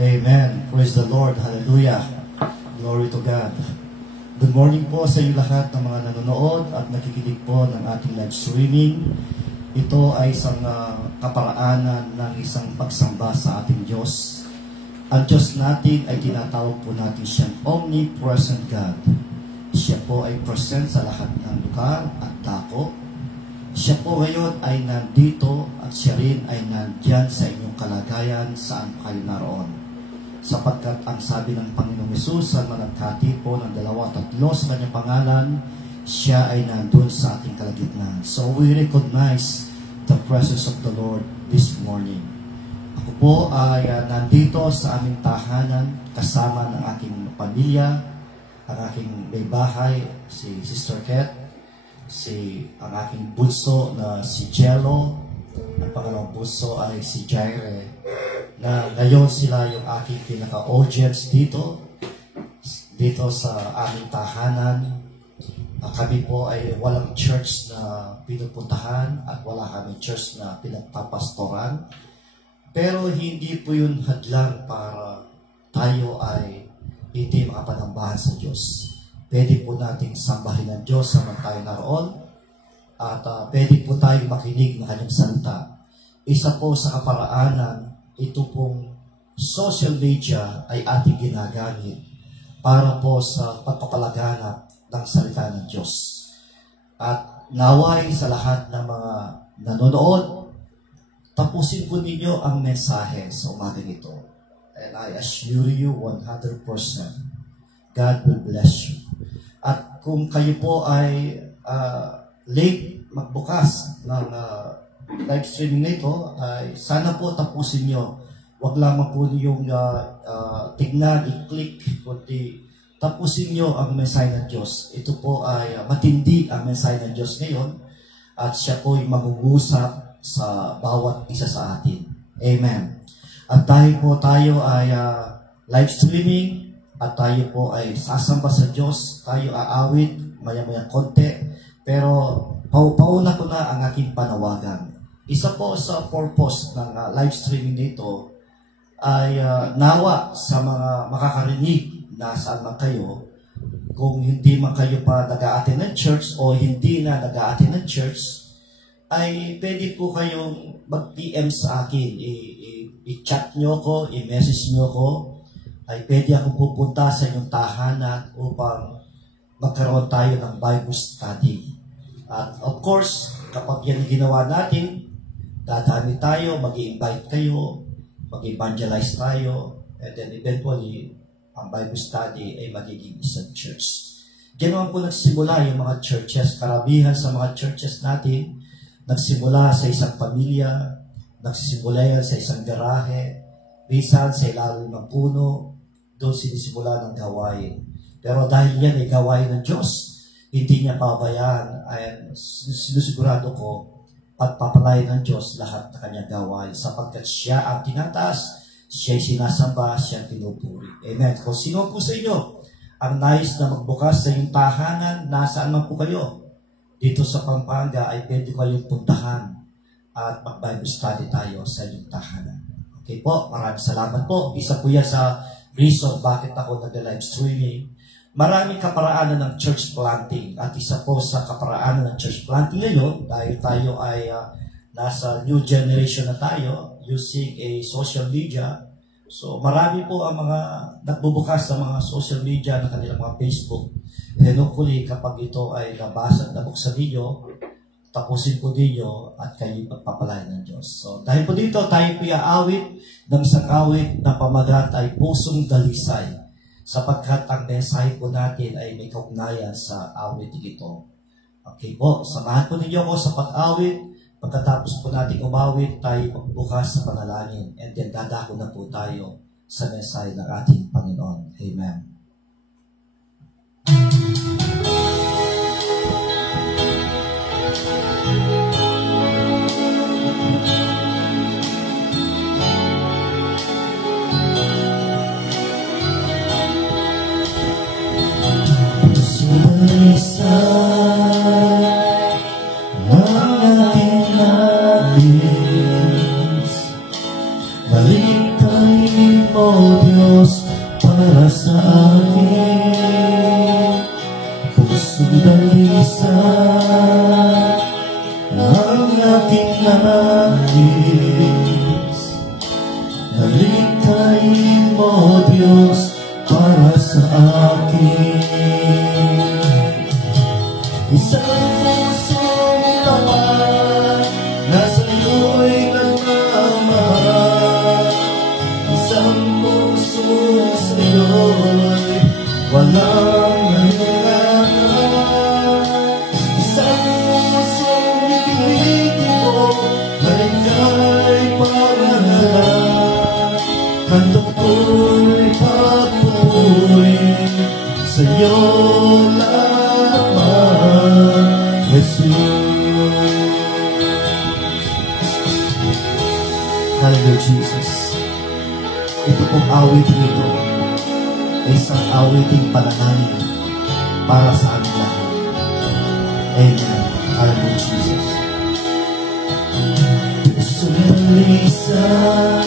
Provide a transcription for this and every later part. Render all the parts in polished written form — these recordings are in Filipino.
Amen. Praise the Lord. Hallelujah. Glory to God. Good morning po sa inyo lahat ng mga nanonood at nakikinig po ng ating live streaming. Ito ay isang kaparaanan ng isang pagsamba sa ating Diyos. Ang Diyos natin ay tinatawag po natin siyang omnipresent God. Siya po ay present sa lahat ng lugar at dako. Siya po ngayon ay nandito at siya rin ay nandyan sa inyong kalagayan saan kayo naroon. Sapagkat ang sabi ng Panginoong Hesus sa managkati po ng 2-3 sa kanyang pangalan, siya ay nandun sa ating kalagitnaan. So we recognize the presence of the Lord this morning. Ako po ay nandito sa aming tahanan kasama ng aking pamilya, ang aking may bahay, si Sister Ket, ang aking bunso na si Jello, ang pangalawang bunso ay si Jaire, na ngayon sila yung aking pinaka-audience dito sa aming tahanan. Kami po ay walang church na pinupuntahan at wala kami church na pinagpapastoran. Pero hindi po yun hadlang para tayo ay hindi makapanambahan sa Diyos. Pwede po nating sambahin ng Diyos naman tayo naroon at pwede po tayong makinig ng kanyang salita. Isa po sa kaparaanan, ito pong social media ay ating ginagamit para po sa pagpapalaganap ng salita ng Diyos. At naway sa lahat ng mga nanonood, tapusin po ninyo ang mensahe sa umaga nito. And I assure you 100%, God will bless you. At kung kayo po ay late magbukas ng live streaming nito, ay sana po tapusin nyo. Huwag lamang po yung tignan, i-click, kundi tapusin nyo ang mensahe ng Diyos. Ito po ay matindi ang mensahe ng Diyos ngayon at siya po ay mag-uusap sa bawat isa sa atin. Amen. At dahil po tayo ay live streaming at tayo po ay sasamba sa Diyos, tayo aawit, maya-maya konti, pero pauna ko na ang aking panawagan. Isa po sa purpose ng live streaming nito ay nawa sa mga makakarinig na saan man kayo, kung hindi man kayo pa nag-a-attend ng church o hindi na nag-a-attend ng church, ay pwede po kayong mag-PM sa akin. I-chat nyo ko, i-message nyo ko, ay pwede akong pupunta sa inyong tahanan upang magkaroon tayo ng Bible study. At of course, kapag yan ginawa natin, dadami tayo, mag-i-invite kayo, mag-evangelize tayo, and then eventually, ang Bible study ay magiging isang church. Ganoon po nagsimula yung mga churches. Karamihan sa mga churches natin, nagsimula sa isang pamilya, nagsimula yan sa isang garahe, minsan sa ilalim ng puno, doon sinisimula ng gawain. Pero dahil yan ay gawain ng Diyos, hindi niya pabayaan, ay sinusigurado ko, pagpapalay ng Diyos lahat na kanyang gawain sapagkat siya ang tinataas, siya ay sinasamba, siya ang pinupuri. Amen. Kung sino po sa inyo ang nais na magbukas sa inyong tahanan, nasaan man po kayo, dito sa Pampanga ay pwede kayong puntahan at mag-Bible study tayo sa inyong tahanan. Okay po, maraming salamat po. Isa po yan sa reason bakit ako nag-live streaming. Maraming kaparaanan ng church planting at isa po sa kaparaanan ng church planting ngayon dahil tayo ay nasa new generation na tayo using a social media. So marami po ang mga nagbubukas sa mga social media na kanilang mga Facebook. And hopefully kapag ito ay nabasa at nabuksan ninyo, tapusin po ninyo at kayo pagpapalain ng Diyos. So dahil po dito tayo po iaawit ng isang awit na pamagat ay Pusong Dalisay. Sapagkat ang mensahe po natin ay may kaugnayan sa awit ito. Okay po, samahan po ninyo ako sa pag-awit. Pagkatapos po natin umawit, tayo magbukas sa panalangin. And then dadako na po tayo sa mensahe ng ating Panginoon. Amen. Balik tayo mo, Diyos, para sa akin. Pusong dalisan ang aking nais. Nalikhain mo, Diyos, para sa akin. Isang pusong tapat na sa'yo'y nagmamahal. Isang pusong sa'yo'y walang nangyayaran. Isang pusong ibigin mo na ika'y parangalan. Handog ko'y papuri sa'yo lamang, Jesus. Hallelujah, Jesus. Ito pong awitin ito ay isang awiting panalangin para sa amin lahat. Amen. Hallelujah, Jesus. Sumalisan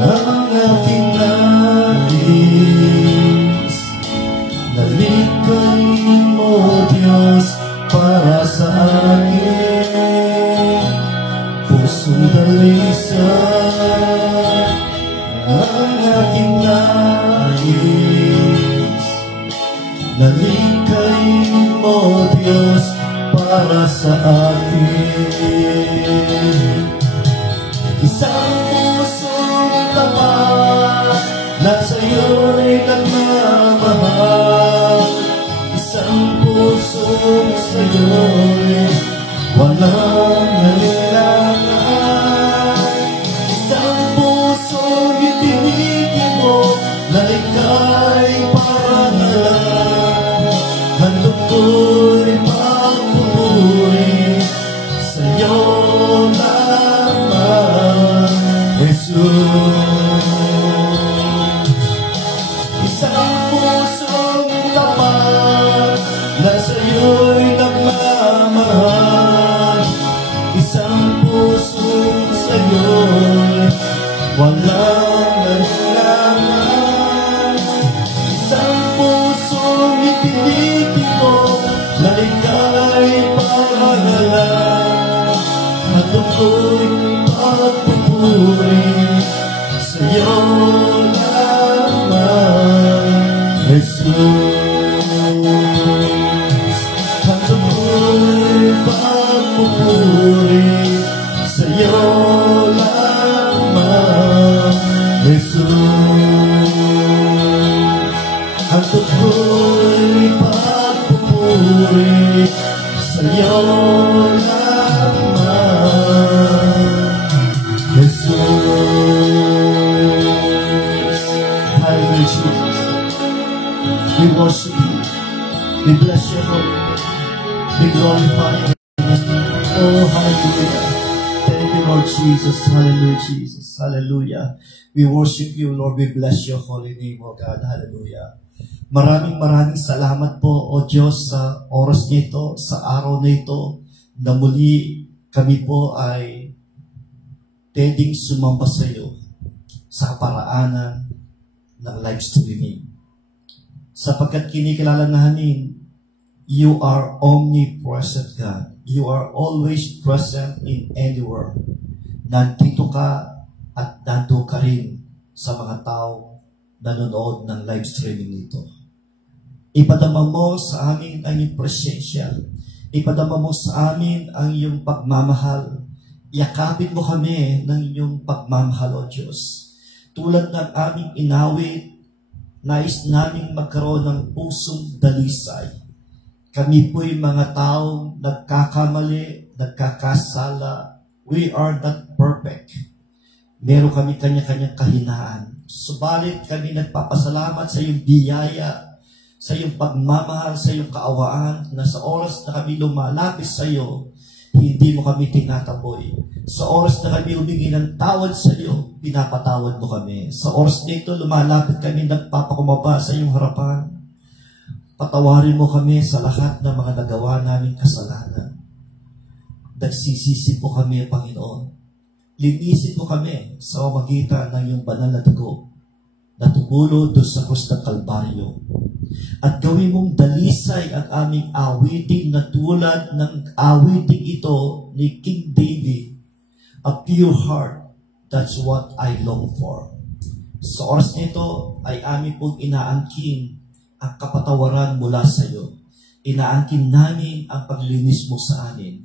ang aking nais. Nalikhain mo, Diyos, para sa akin. Pusong dalisan ang aking nais. Nalikhain mo, Diyos, para sa akin. Isang pusong tapat na sa'yo'y nagmamahal. Isang pusong sa'yo'y walang nalilangan. Isang pusong ibinigin mo na ika'y parangalan. Handog ko'y papuri sa'yo lamang, Jesus. Isang pusong tapat na sa'yo'y nagmamahal. Isang pusong sa'yo'y walang nalilangan. Isang pusong ibinigin mo na ika'y parangalan. Handog ko'y papuri sa'yo lamang, Jesus. Handog ko'y papuri sa'yo lamang, Jesus. Handog ko'y papuri sa'yo lamang, Jesus. Hallelujah, Jesus. We worship you. We bless your holy name. We glorify your name. Oh, hallelujah. Thank you, Lord Jesus. Hallelujah, Jesus. Hallelujah. We worship you, Lord. We bless your holy name, oh God. Hallelujah. Maraming salamat po, O Diyos, sa oras nito, sa araw na ito, na muli kami po ay pwedeng sumamba sa iyo sa paraanan ng live streaming. Sapagkat kinikilala namin, you are omnipresent, God. You are always present in anywhere. Nandito ka at nandito ka rin sa mga tao nanonood ng live streaming nito. Ipadama mo sa amin ang iyong presensya. Ipadama mo sa amin ang iyong pagmamahal. Yakapin mo kami ng iyong pagmamahal, O Diyos. Tulad ng aming inawit, nais naming magkaroon ng pusong dalisay. Kami po'y mga taong nagkakamali, nagkakasala. We are not perfect. Meron kami kanya-kanyang kahinaan. Subalit kami nagpapasalamat sa iyong biyaya, sa iyong pagmamahal, sa iyong kaawaan, na sa oras na kami lumalapit sa iyo, hindi mo kami tinataboy. Sa oras na kami humingi ng tawad sa iyo, pinapatawad mo kami. Sa oras nito, lumalapit kami, nagpapakumaba sa iyong harapan. Patawarin mo kami sa lahat ng mga nagawa naming kasalanan. Nagsisisi po kami, Panginoon. linisin mo kami sa pamamagitan ng iyong banal na dugo na tumulo doon sa krus ng Kalbaryo. At gawin mong dalisay ang aming awiting na tulad ng awiting ito ni King David, a pure heart. That's what I long for. Sa oras nito ay aming pong inaangkin ang kapatawaran mula sa iyo. Inaangkin namin ang paglinis mo sa amin.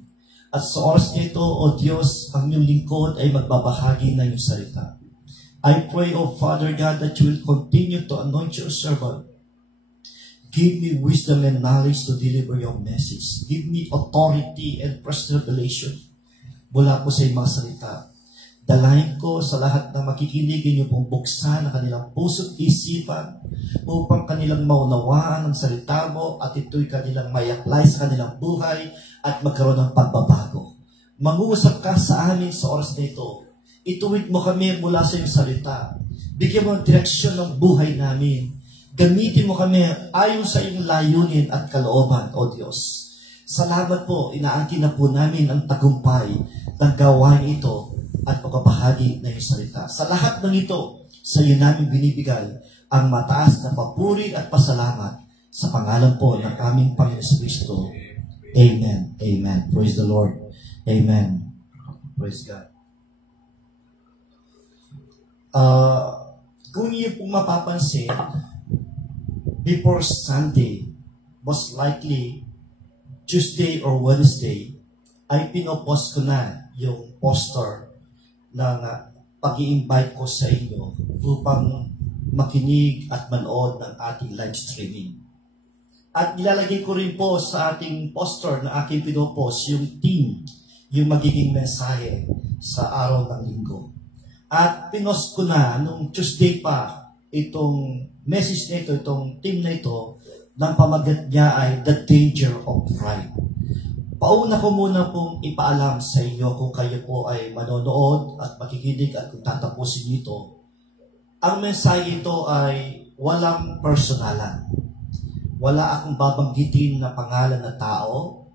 At sa oras nito, O Diyos, ang iyong lingkod ay magbabahagi ng iyong salita. I pray, O Father God, that you will continue to anoint your servant. Give me wisdom and knowledge to deliver your message. Give me authority and fresh revelation mula po sa iyong mga salita. Dalahin ko sa lahat na makikinig inyo pong buksan ang kanilang puso't isipan upang kanilang maunawaan ang salita mo at ito'y kanilang may apply sa kanilang buhay at magkaroon ng pagbabago. Mangusap ka sa amin sa oras na ito. Ituwid mo kami mula sa iyong salita. Bigyan mo ng direksyon ng buhay namin. Gamitin mo kami ayon sa iyong layunin at kalooban, O Diyos. Salamat po, inaangkin na po namin ang tagumpay ng gawain ito at pagpapahagi ng iyong salita. Sa lahat ng ito, sa iyo namin binibigay ang mataas na papuri at pasalamat sa pangalan po ng aming Panginoon Kristo. Amen. Amen. Praise the Lord. Amen. Praise God. Kung niyo pong mapapansin, before Sunday, most likely Tuesday or Wednesday, ay pinopost ko na yung poster ng pag-i-invite ko sa inyo upang makinig at manood ng ating live streaming. At nilalagay ko rin po sa ating poster na aking pinopost yung theme, yung magiging mensahe sa araw ng linggo. At pinost ko na nung Tuesday pa itong message na ito, itong theme na ito, ng pamagat niya ay The Danger of Pride. Pauna ko muna pong ipaalam sa inyo kung kayo po ay manonood at makikinig at kung tatapusin ito. Ang mensahe ito ay walang personalan. Wala akong babanggitin na pangalan na tao.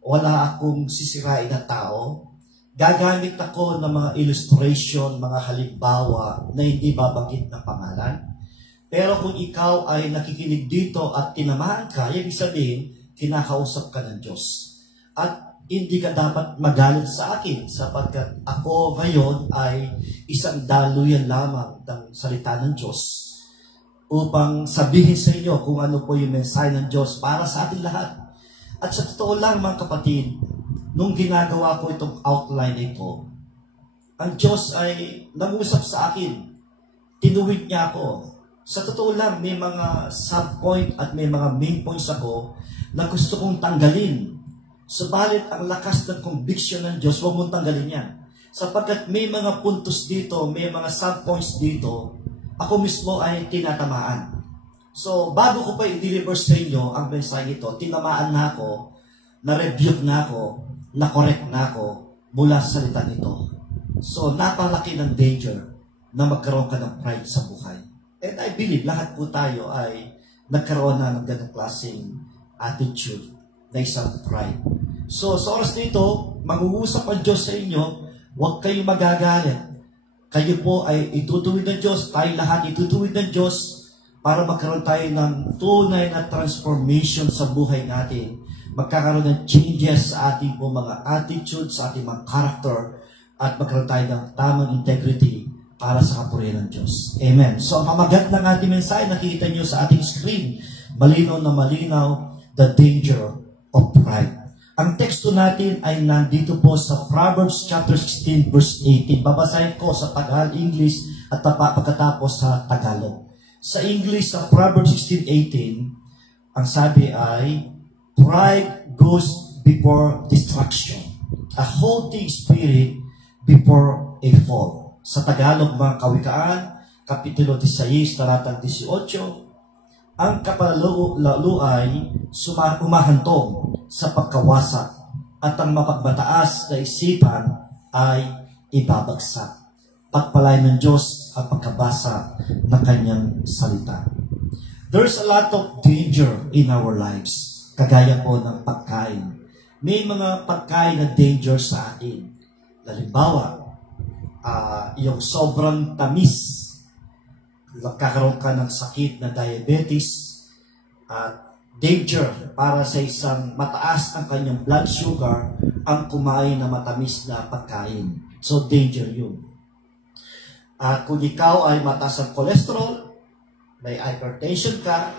Wala akong sisirain na tao. Gagamit ako ng mga illustration, mga halimbawa na hindi babanggit ng pangalan. Pero kung ikaw ay nakikinig dito at tinamaan ka, ibig sabihin, kinakausap ka ng Diyos. At hindi ka dapat magalit sa akin sapagkat ako ngayon ay isang daluyan lamang ng salita ng Diyos upang sabihin sa inyo kung ano po yung mensahe ng Diyos para sa ating lahat. At sa totoo lang mga kapatid, nung ginagawa ko itong outline ito, ang Diyos ay nag-usap sa akin. Tinuwid niya ako. Sa totoo lang, may mga sub-point at may mga main points ako na gusto kong tanggalin. Subalit ang lakas ng conviction ng Diyos, huwag mong tanggalin yan. Sapagkat may mga puntos dito, may mga sub-points dito, ako mismo ay tinatamaan. So, bago ko pa i-deliver sa inyo ang mensahe ito, tinamaan na ako, na-rebuke na ako, na-correct na ako mula sa salita nito. So, napalaki ng danger na magkaroon ka ng pride sa buhay. And I believe lahat po tayo ay nagkaroon na ng ganong klaseng attitude na isang pride. So, sa oras nito, mag-uusap ang Diyos sa inyo, huwag kayong magagalit. Kayo po ay itutuwid ng Diyos, tayo lahat itutuwid ng Diyos para magkaroon tayo ng tunay na transformation sa buhay natin. Magkakaroon ng changes sa ating po mga attitude, sa ating mga character, at magkaroon tayo ng tamang integrity para sa kapurihan ng Diyos. Amen. So, ang pamagat ng ating mensahe, nakikita nyo sa ating screen, malinaw na malinaw, the danger of pride. Ang teksto natin ay nandito po sa Proverbs chapter 16 verse 18. Babasahin ko sa Tagalog-English at pagkatapos sa Tagalog. Sa English, sa Proverbs 16:18, ang sabi ay, pride goes before destruction, a haughty spirit before a fall. Sa Tagalog, mga kawikaan, Kapitulo 16, talatang 18, ang kapalalu ay umahantong sa pagkawasak at ang mapagmataas na isipan ay ibabagsak. Pagpalain ng Diyos ang pagkabasa ng kanyang salita. There's a lot of danger in our lives. Kagaya po ng pagkain. May mga pagkain na danger sa atin. Halimbawa, yung sobrang tamis, magkakaroon ka ng sakit na diabetes, at danger para sa isang mataas ang kanyang blood sugar ang kumain na matamis na pagkain. So, danger yun. At kung ikaw ay mataas ang cholesterol, may hypertension ka,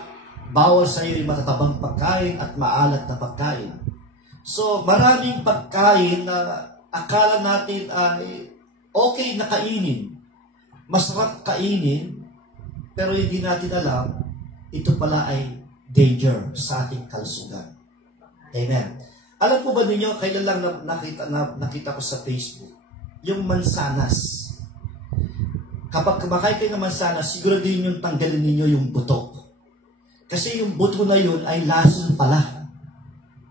bawal sa iyo yung matatabang pagkain at maalat na pagkain. So, maraming pagkain na akala natin ay okay na kainin, masarap kainin, pero hindi natin alam, ito pala ay danger sa ating kalusugan. Amen. Alam po ba ninyo, kailan lang nakita ko sa Facebook, yung mansanas. Kapag kumakain kayo ng mansanas, siguro din yung tanggalin ninyo yung buto. Kasi yung buto na yun ay lason pala.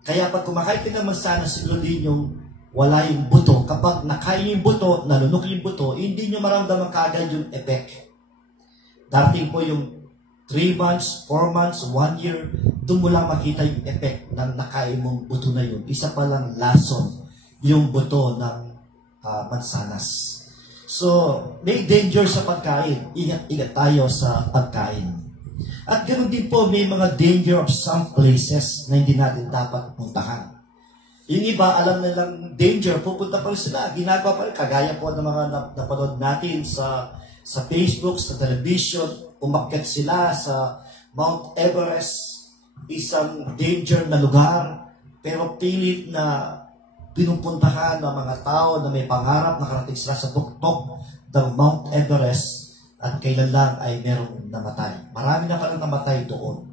Kaya pag kumakain kayo ng mansanas, siguro din yung wala yung buto. Kapag nakain yung buto, nalunok yung buto, hindi nyo maramdaman kaagad yung effect. Darating po yung 3 months, 4 months, 1 year, doon mo lang makita yung effect ng nakain mong buto na yun. Isa palang lason yung buto ng mansanas. So, may danger sa pagkain. Ingat tayo sa pagkain. At ganoon din po, may mga danger of some places na hindi natin dapat puntahan. Yung iba, alam nilang danger, pupunta pa rin sila. Ginagawa pa rin, kagaya po ng mga napanood natin sa Facebook, sa television, umakyat sila sa Mount Everest, isang danger na lugar, pero pilit na pinupuntahan ng mga tao na may pangarap, nakarating sila sa tuktok ng Mount Everest at kailan lang ay merong namatay. Marami na palang namatay doon.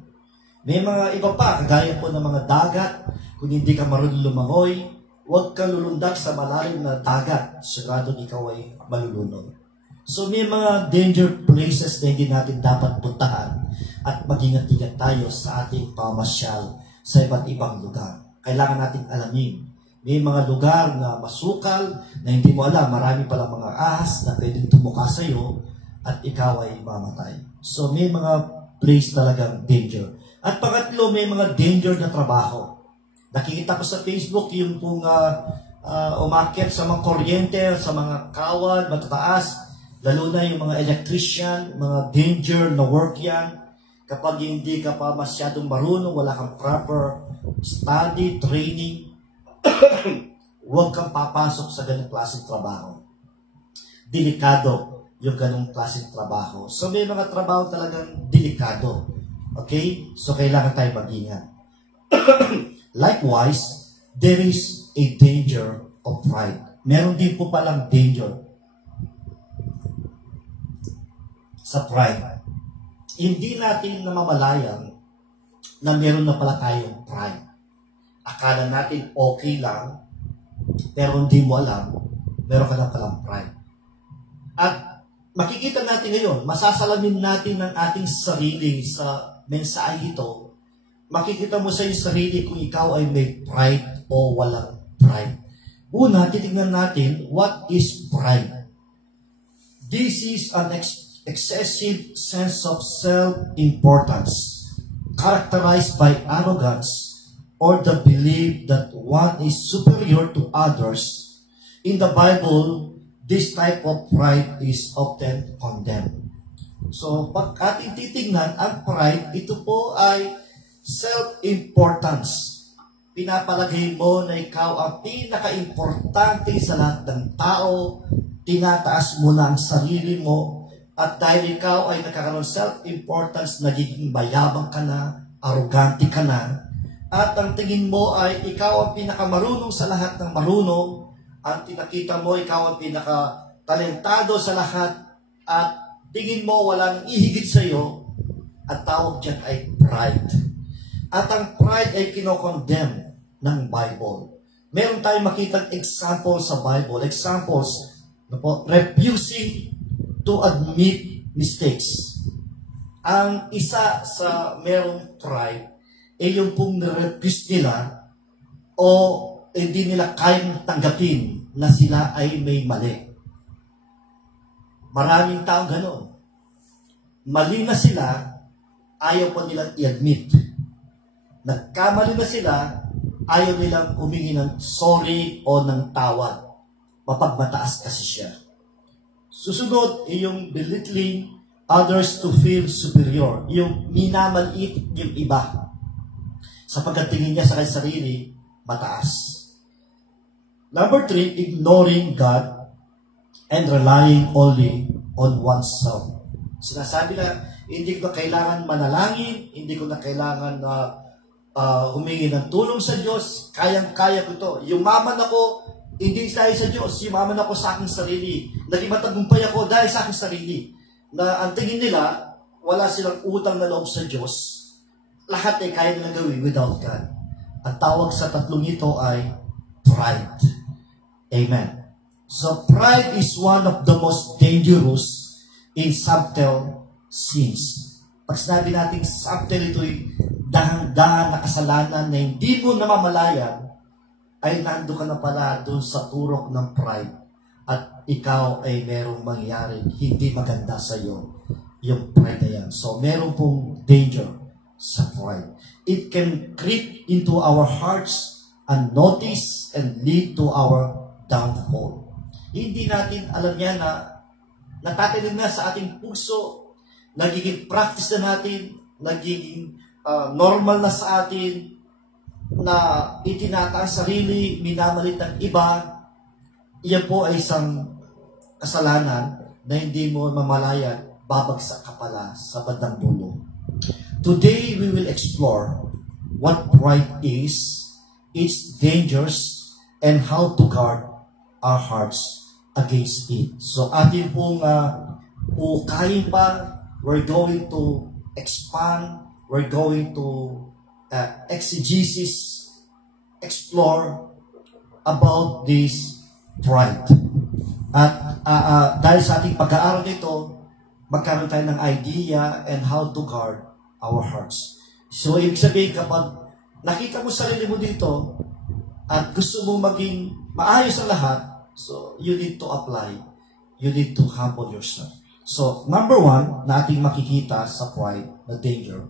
May mga iba pa, kagaya po ng mga dagat, kung hindi ka marunong lumangoy, huwag kang lulundag sa malalim na dagat, sigurado ikaw ay malulunod. So may mga danger places na hindi natin dapat puntahan at mag-ingat-ingat tayo sa ating pamasyal sa iba't ibang lugar. Kailangan natin alamin. May mga lugar na masukal na hindi mo alam, marami palang mga ahas na pwedeng tumuka sa iyo at ikaw ay mamatay. So may mga place talagang danger. At pangatlo, may mga danger na trabaho. Nakikita ko sa Facebook yung pong umakyat sa mga kuryente, sa mga kawan, matataas, lalo na yung mga electrician, mga danger na work yan. Kapag hindi ka pa masyadong marunong, wala kang proper study, training, huwag kang papasok sa ganung klaseng trabaho. Delikado yung ganung klaseng trabaho. So may mga trabaho talagang delikado. Okay? So kailangan tayo mag-ingat. Likewise, there is a danger of pride. Meron din po palang danger sa pride. Hindi natin namamalayan na meron na pala tayong pride. Akala natin okay lang, pero hindi mo alam, meron ka na palang pride. At makikita natin ngayon, masasalamin natin ng ating sarili sa mensahe ito. Makikita mo sa iyong sarili kung ikaw ay may pride o walang pride. Una, titignan natin, what is pride? This is an excessive sense of self-importance, characterized by arrogance, or the belief that one is superior to others. In the Bible, this type of pride is often condemned. So, pag ating titignan, ang pride, ito po ay self-importance. Pinapalagay mo na ikaw ang pinaka-importante sa lahat ng tao, tinataas mo na ang sarili mo, at dahil ikaw ay nakakaroon self-importance, nagiging mayabang ka na, arrogante ka na, at ang tingin mo ay ikaw ang pinakamarunong sa lahat ng marunong, at tinakita mo ikaw ang pinakatalentado sa lahat, at tingin mo wala nang ihigit sa iyo, at tawag dyan ay pride. At ang pride ay kinokondemn ng Bible. Meron tayong makitang example sa Bible. Examples, refusing to admit mistakes. Ang isa sa merong pride ay yung pong refuse nila o hindi nila kayang tanggapin na sila ay may mali. Maraming tao ganon. Mali na sila, ayaw pa nilang i-admit. Nagkamali na sila, ayaw nilang humingi ng sorry o ng tawad. Mapagmataas kasi siya. Susunod, yung belittling others to feel superior. Yung minamaliit yung iba. Sapagkat tingin niya sa kanyang sarili, mataas. Number 3, ignoring God and relying only on oneself. Sinasabi na, hindi ko na kailangan manalangin, hindi ko na kailangan na humingi ng tulong sa Diyos, kayang-kaya ko ito. Yumaman ako, hindi dahil sa Diyos, yumaman ako sa aking sarili. Naging matagumpay ako dahil sa aking sarili. Na ang tingin nila, wala silang utang na loob sa Diyos. Lahat ay kaya nilang gawin without God. Ang tawag sa tatlong ito ay pride. Amen. So pride is one of the most dangerous in subtle sins. Pag sinabi natin subtle, ito'y dahang-dahang na kasalanan na hindi mo namamalayan, ay nando ka na pala doon sa turok ng pride at ikaw ay merong mangyaring hindi maganda sa iyo yung pride na yan. So meron pong danger sa pride. It can creep into our hearts unnoticed and lead to our downfall. Hindi natin alam yan na natatanim na sa ating puso, nagiging practice na natin, nagiging normal na sa atin, na itinataas sarili, minamalit ang iba. Iyan po ay isang kasalanan na hindi mo mamalayan, babagsak ka pala sa bandang dulo. Today, we will explore what pride is, its dangers, and how to guard our hearts against it. So, atin pong ukayin pa, we're going to expand, we're going to exegesis, explore about this pride. At dahil sa ating pag-aaral nito, magkaroon tayo ng idea and how to guard our hearts. So, ibig sabihin, kapag nakita mo sarili mo dito at gusto mo maging maayos ang lahat, so you need to apply, you need to humble yourself. So, number 1 na ating makikita sa pride na danger,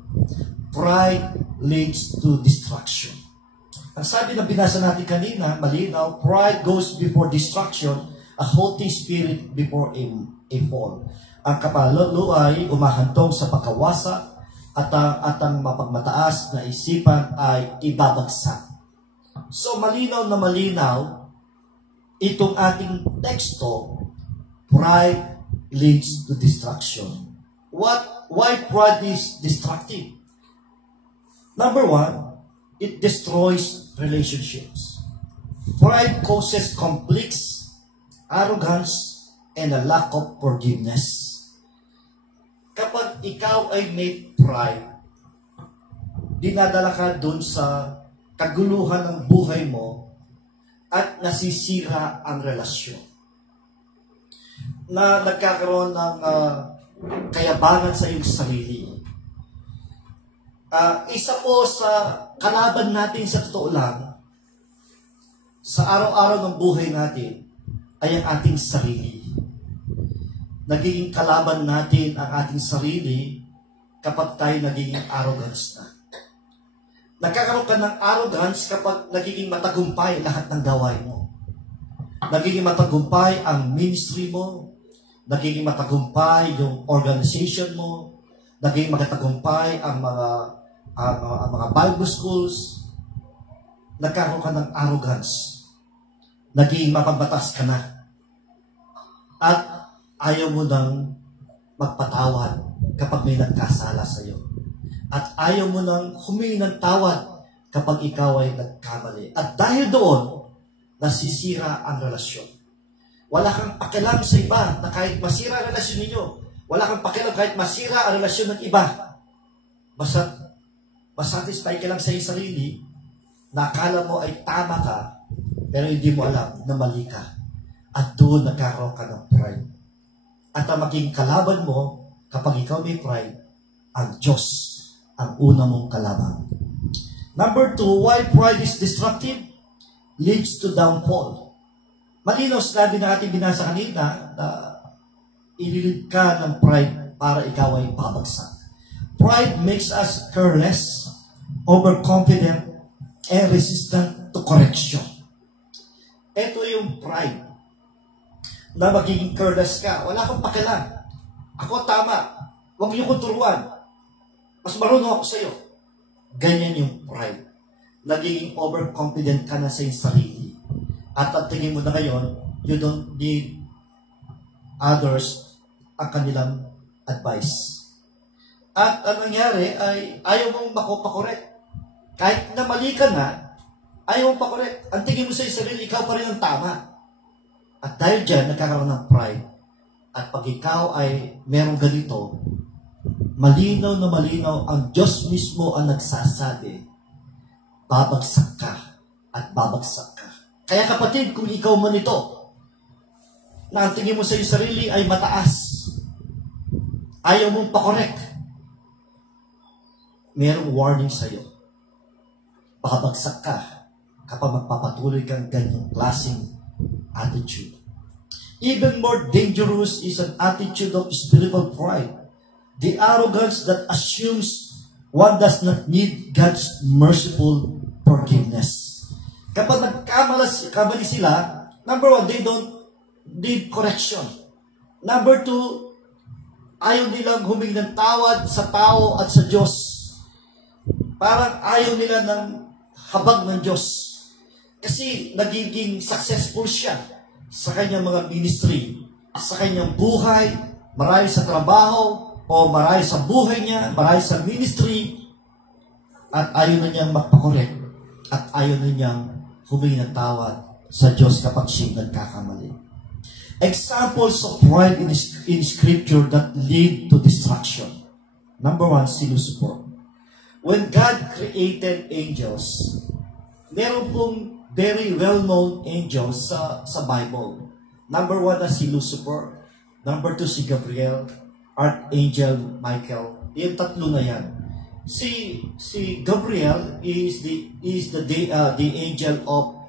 pride leads to destruction. Ang sabi na binasa natin kanina, malinaw, pride goes before destruction, a haughty spirit before a fall. Ang kapalalo ay umahantong sa pagkawasa at ang mapagmataas na isipan ay ibabagsak. So malinaw na malinaw itong ating teksto, pride leads to destruction. Why pride is destructive? Number 1, it destroys relationships. Pride causes conflicts, arrogance, and a lack of forgiveness. Kapag ikaw ay may pride, dinadala ka dun sa kaguluhan ng buhay mo at nasisira ang relasyon. Na nagkakaroon ng kayabangan sa iyong sarili. Isa po sa kalaban natin sa totoo lang, sa araw-araw ng buhay natin, ay ang ating sarili. Nagiging kalaban natin ang ating sarili kapag tayo nagiging arrogance na. Nagkakaroon ka ng arrogance kapag nagiging matagumpay lahat ng gawain mo. Nagiging matagumpay ang ministry mo, nagiging matagumpay yung organization mo, nagiging matagumpay ang mga Bible schools. Nagkakaroon ka ng arrogance. Nagiging mapagbatas ka na. At ayaw mo nang magpatawad kapag may nagkasala sa iyo. At ayaw mo nang humingi ng tawad kapag ikaw ay nagkamali. At dahil doon, nasisira ang relasyon. Wala kang pakialam sa iba na kahit masira ang relasyon ninyo. Wala kang pakialam kahit masira ang relasyon ng iba. Basta masatisfy ka lang sa iyong sarili, na akala mo ay tama ka, pero hindi mo alam na mali ka. At doon nagkakaroon ka ng pride. At ang maging kalaban mo, kapag ikaw may pride, ang Diyos ang una mong kalaban. Number 2, why pride is destructive? Leads to downfall. Malinaw sabi na ating binasa kanina na ililid ka ng pride para ikaw ay babagsak. Pride makes us careless, overconfident, and resistant to correction. Ito yung pride. na magiging careless ka. Wala kang pakialam. Ako tama. Huwag niyo ko turuan. Mas marunong ako sa'yo. Ganyan yung pride. Nagiging overconfident ka na sa iyong sarili. At ang tingin mo na ngayon, you don't need others ang kanilang advice. At ang nangyari ay ayaw mong makopakorek. Kahit na mali ka na, ayaw mong pakorek. Ang tingin mo sa iyong sarili, ikaw pa rin ang tama. At dahil dyan, nagkakaroon ng pride. At pag ikaw ay merong ganito, malinaw na malinaw, ang Diyos mismo ang nagsasabi, babagsak ka at babagsak ka. Kaya kapatid, kung ikaw man ito, na ang tingin mo sa iyong sarili ay mataas, ayaw mong pakorek, merong warning sa iyo. Babagsak ka kapag magpapatuloy kang ganyang klaseng attitude. Even more dangerous is an attitude of spiritual pride. The arrogance that assumes one does not need God's merciful forgiveness. Kapag nagkamali sila, number one, they don't need correction. Number two, ayaw nilang humingi ng tawad sa tao at sa Diyos. Parang ayaw nila ng habag ng Diyos. Kasi nagiging successful siya sa kanyang mga ministry, sa kanyang buhay, marahil sa trabaho, o marahil sa buhay niya, marahil sa ministry, at ayaw na niyang magpakorek, at ayaw na niyang humingi ng tawad sa Diyos kapag siya nagkakamali. Examples of pride in Scripture that lead to destruction. Number one, si Lucifer. When God created angels, meron pong very well-known angels sa Bible. Number one na si Lucifer. Number two, si Gabriel. Archangel Michael. Yung tatlo na yan. Si Gabriel is the angel of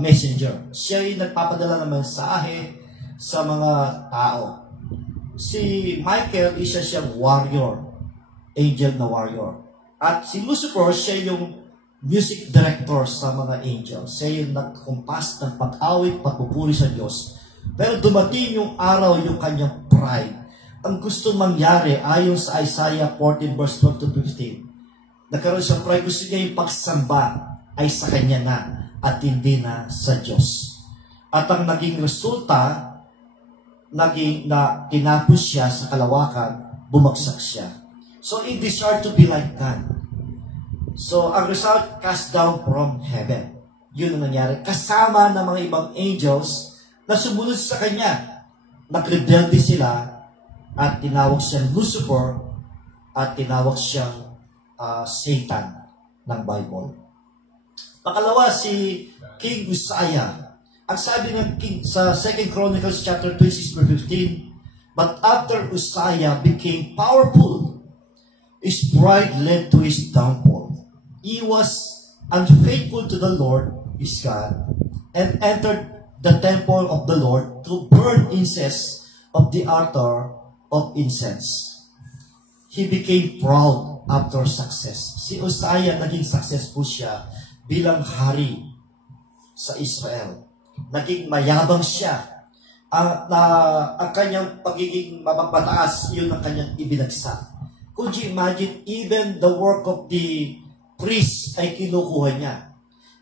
messenger. Siya yung nagpapadala ng mensahe sa mga tao. Si Michael, isa siyang warrior. Angel na warrior. At si Lucifer, siya yung music director sa mga angels. Siya yung nagkumpas ng pag-awit, pagpupuri sa Diyos. Pero dumating yung araw, yung kanyang pride. Ang gusto mangyari, ayon sa Isaiah 14 verse 12 to 15, nagkaroon siyang pride. Gusto niya yung pagsamba ay sa kanya na at hindi na sa Diyos. At ang naging resulta, tinapos siya sa kalawakan, bumagsak siya. So, it is hard to be like that. So, ang result, cast down from heaven. Yun ang nangyari. Kasama ng mga ibang angels na sumunod sa kanya. Nagrebelde sila at tinawag siyang Lucifer at tinawag siyang Satan ng Bible. Pangalawa, si King Uzziah. Ang sabi ng King sa 2 Chronicles chapter 26 verse 15, but after Uzziah became powerful, his pride led to his downfall. He was unfaithful to the Lord, his God, and entered the temple of the Lord to burn incense of the altar of incense. He became proud after success. Si Uzziah, naging successful siya bilang hari sa Israel. Naging mayabang siya. Ang kanyang pagiging mapagpataas, yun ang kanyang ibinagsak. Could you imagine, even the work of the priest ay kinukuha niya.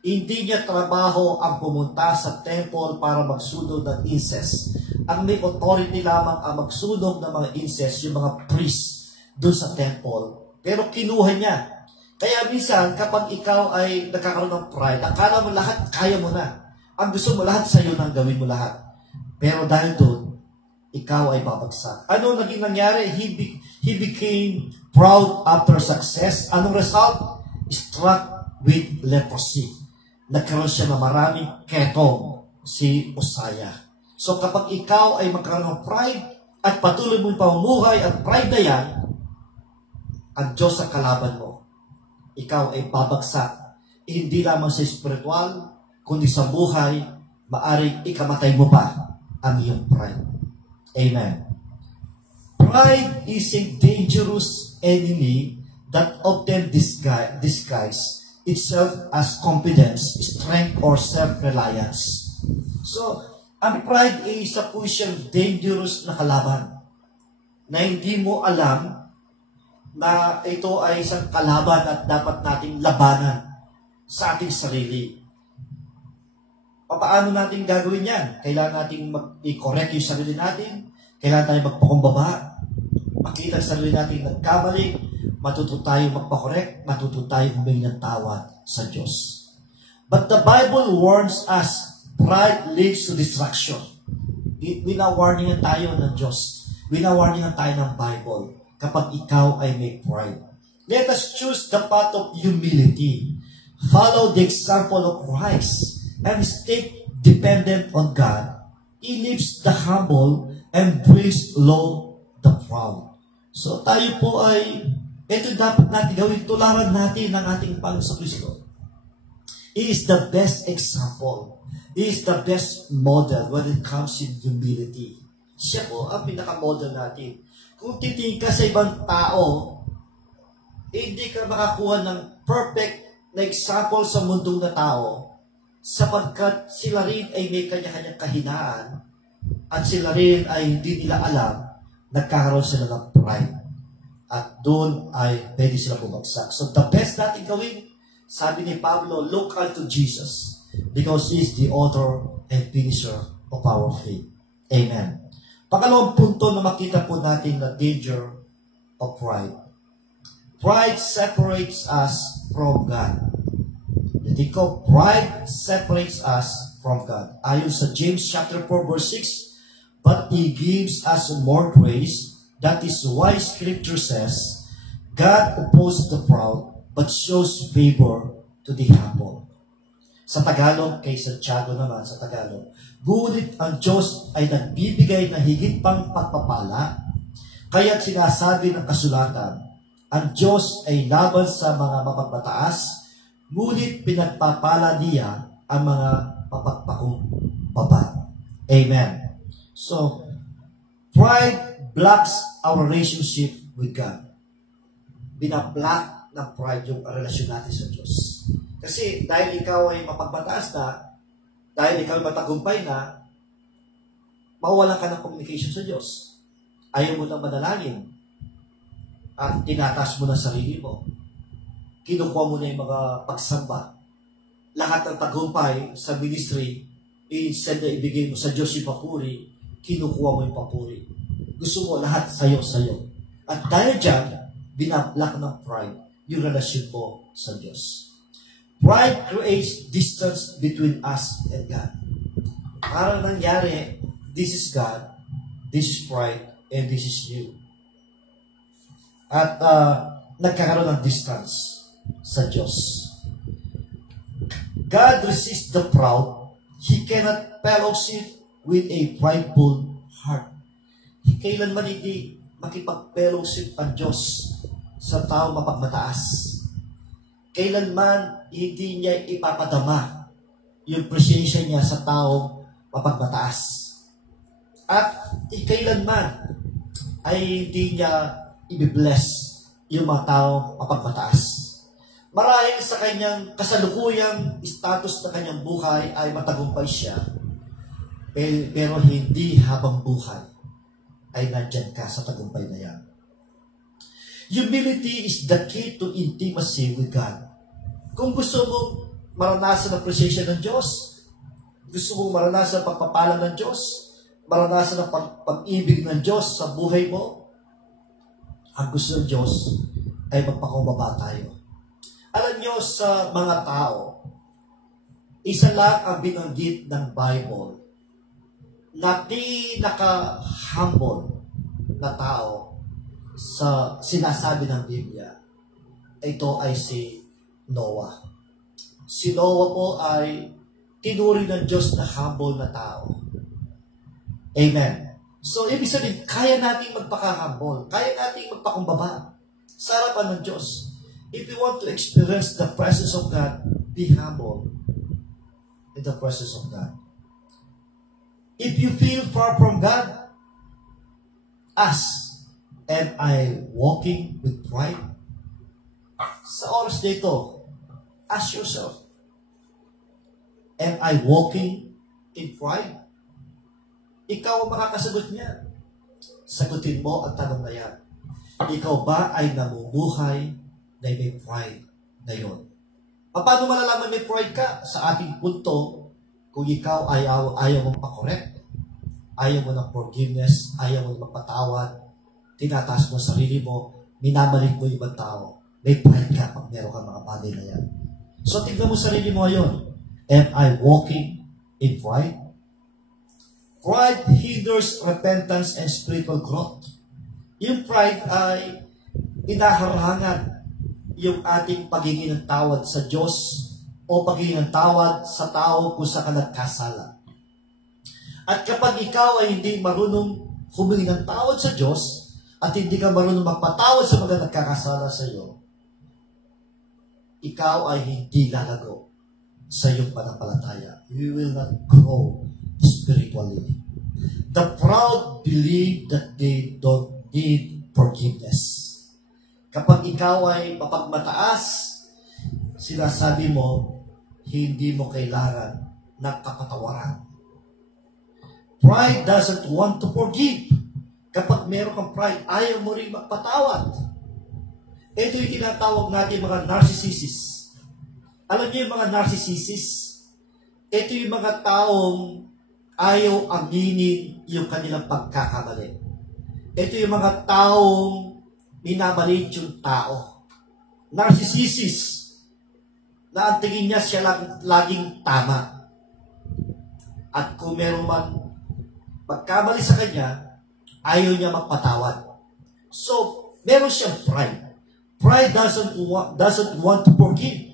Hindi niya trabaho ang pumunta sa temple para magsunog ng incense. Ang may authority lamang ang magsunog ng mga incense, yung mga priests doon sa temple. Pero kinuha niya. Kaya minsan, kapag ikaw ay nagkakaroon ng pride, akala mo lahat, kaya mo na. Ang gusto mo lahat, sa'yo nang gawin mo lahat. Pero dahil doon, ikaw ay babagsak. Ano naging nangyari? He became proud after success. Anong result? Struck with leprosy. Nagkaroon siya ng maraming ketong, si Uzziah. So kapag ikaw ay magkaroon ng pride at patuloy mong pamumuhay at pride na yan, ang Diyos ang kalaban mo. Ikaw ay babagsak. Hindi lamang sa spiritual, kundi sa buhay, maaring ikamatay mo pa ang iyong pride. Amen. Pride is a dangerous enemy that often disguise itself as confidence, strength, or self-reliance. So, Ang pride ay isa po siyang dangerous na kalaban na hindi mo alam na ito ay isang kalaban at dapat nating labanan sa ating sarili. Paano natin gagawin yan? Kailangan natin i-correct yung sarili natin. Kailangan tayo magpakumbaba. Makita ang sarili natin nagkamali. Matuto tayo magpa-correct. Matuto tayo humingi ng tawad sa Diyos. But the Bible warns us, pride leads to destruction. Winawarningan tayo ng Diyos. Winawarningan tayo ng Bible kapag ikaw ay may pride. Let us choose the path of humility. Follow the example of Christ and stay dependent on God. He lifts the humble and brings low the proud. So tayo po ay, ito dapat natin gawin, tularan natin ng ating Panginoon Kristo. He is the best example. He is the best model when it comes in humility. Siya po ang pinaka-model natin. Kung titingin ka sa ibang tao, hindi ka makakuha ng perfect na example sa mundong na tao sapagkat sila rin ay may kanya-kanyang kahinaan at sila rin ay hindi nila alam, nagkakaroon sila ng pride. At doon ay pwede sila bumagsak. So the best natin gawin, sabi ni Pablo, look unto Jesus because He is the author and finisher of our faith. Amen. Pangalawang punto na makita po natin na danger of pride. Pride separates us from God. Pride separates us from God. Ayon sa James chapter 4 verse 6, but He gives us more grace. That is why Scripture says, God opposes the proud, but shows favor to the humble. Sa Tagalog, kay Santiago naman sa Tagalog, ngunit ang Diyos ay nagbibigay ng higit pang pagpapala, kaya't sinasabi ng kasulatan, ang Diyos ay laban sa mga mapagmataas, ngunit pinagpapala niya ang mga mapagpakumbaba. Amen. So, pride blocks our relationship with God. Binablock ng pride yung relasyon natin sa Diyos. Kasi dahil ikaw ay mapagmataas na, dahil ikaw ay matagumpay na, mawawalan ka ng communication sa Diyos. Ayaw mo nang manalangin. At tinataas mo na sarili mo. Kinukuha mo na yung mga pagsamba. Lahat ng tagumpay sa ministry, instead na ibigay mo sa Diyos yung papuri, kinukuha mo yung papuri. Gusto mo lahat sa'yo. At dahil dyan, binablock ng pride yung relasyon mo sa Diyos. Pride creates distance between us and God. Parang nangyari, this is God, this is pride, and this is you. At nagkakaroon ng distance sa Diyos. God resists the proud. He cannot fellowship with a prideful heart. Kailanman hindi makipag-fellowship ang Diyos sa tao mapagmataas. Kailanman hindi niya ipapadama yung presensya niya sa tao mapagmataas. At kailanman ay hindi niya i-bless yung mga tao mapagmataas. Marahil sa kanyang kasalukuyang status na kanyang buhay ay matagumpay siya, pero hindi habang buhay ay nandyan ka sa tagumpay na yan. Humility is the key to intimacy with God. Kung gusto mo maranasan ang presensya ng Diyos, gusto mo maranasan ang pagpapala ng Diyos, maranasan ang pag-ibig ng Diyos sa buhay mo, ang gusto ng Diyos ay magpakumbaba tayo. Alam nyo, sa mga tao, isa lang ang binanggit ng Bible na pinaka-humble na tao sa sinasabi ng Biblia. Ito ay si Noah. Si Noah po ay tinuri ng Diyos na humble na tao. Amen. So, ibig sabihin, kaya nating magpaka-humble. Kaya nating magpakumbaba sa harapan ng Diyos. If you want to experience the presence of God, be humble in the presence of God. If you feel far from God, ask, am I walking with pride? Sa oras dito, ask yourself, am I walking in pride? ikaw ang makakasagot niya. Sagutin mo ang tanong na yan. Ikaw ba ay namumuhay na may pride ngayon? Paano malalaman may pride ka? Sa ating punto, kung ikaw ay ayaw mong pakorek, ayaw mo ng forgiveness, ayaw mo ng magpatawad, tinataas mo sarili mo, minamalig mo ibang tao, may pride ka pag meron kang mga bagay na yan. So, tignan mo sarili mo ngayon. Am I walking in pride? Pride hinders repentance and spiritual growth. Yung pride ay inaharangan yung ating pagiging ng tawad sa Diyos o pagiging ng tawad sa tao kung saan ka nagkasala. At kapag ikaw ay hindi marunong humingi ng tawad sa Diyos at hindi ka marunong magpatawad sa mga nagkakasala sa iyo, ikaw ay hindi lalago sa iyong panampalataya. You will not grow spiritually. The proud believe that they don't need forgiveness. Kapag ikaw ay mapagmataas, sinasabi mo, hindi mo kailangan ng kapatawaran. Pride doesn't want to forgive. Kapag meron kang pride, ayaw mo rin magpatawad. Ito yung tinatawag natin mga narcissists. Alam niyo yung mga narcissists? Ito yung mga taong ayaw aminin yung kanilang pagkakamali. Ito yung mga taong minamalit yung tao. Narcissists. Na ang tingin niya siya laging tama. At kung meron man pagkamali sa kanya, ayaw niya magpatawad. So, meron siyang pride. Pride doesn't want to forgive.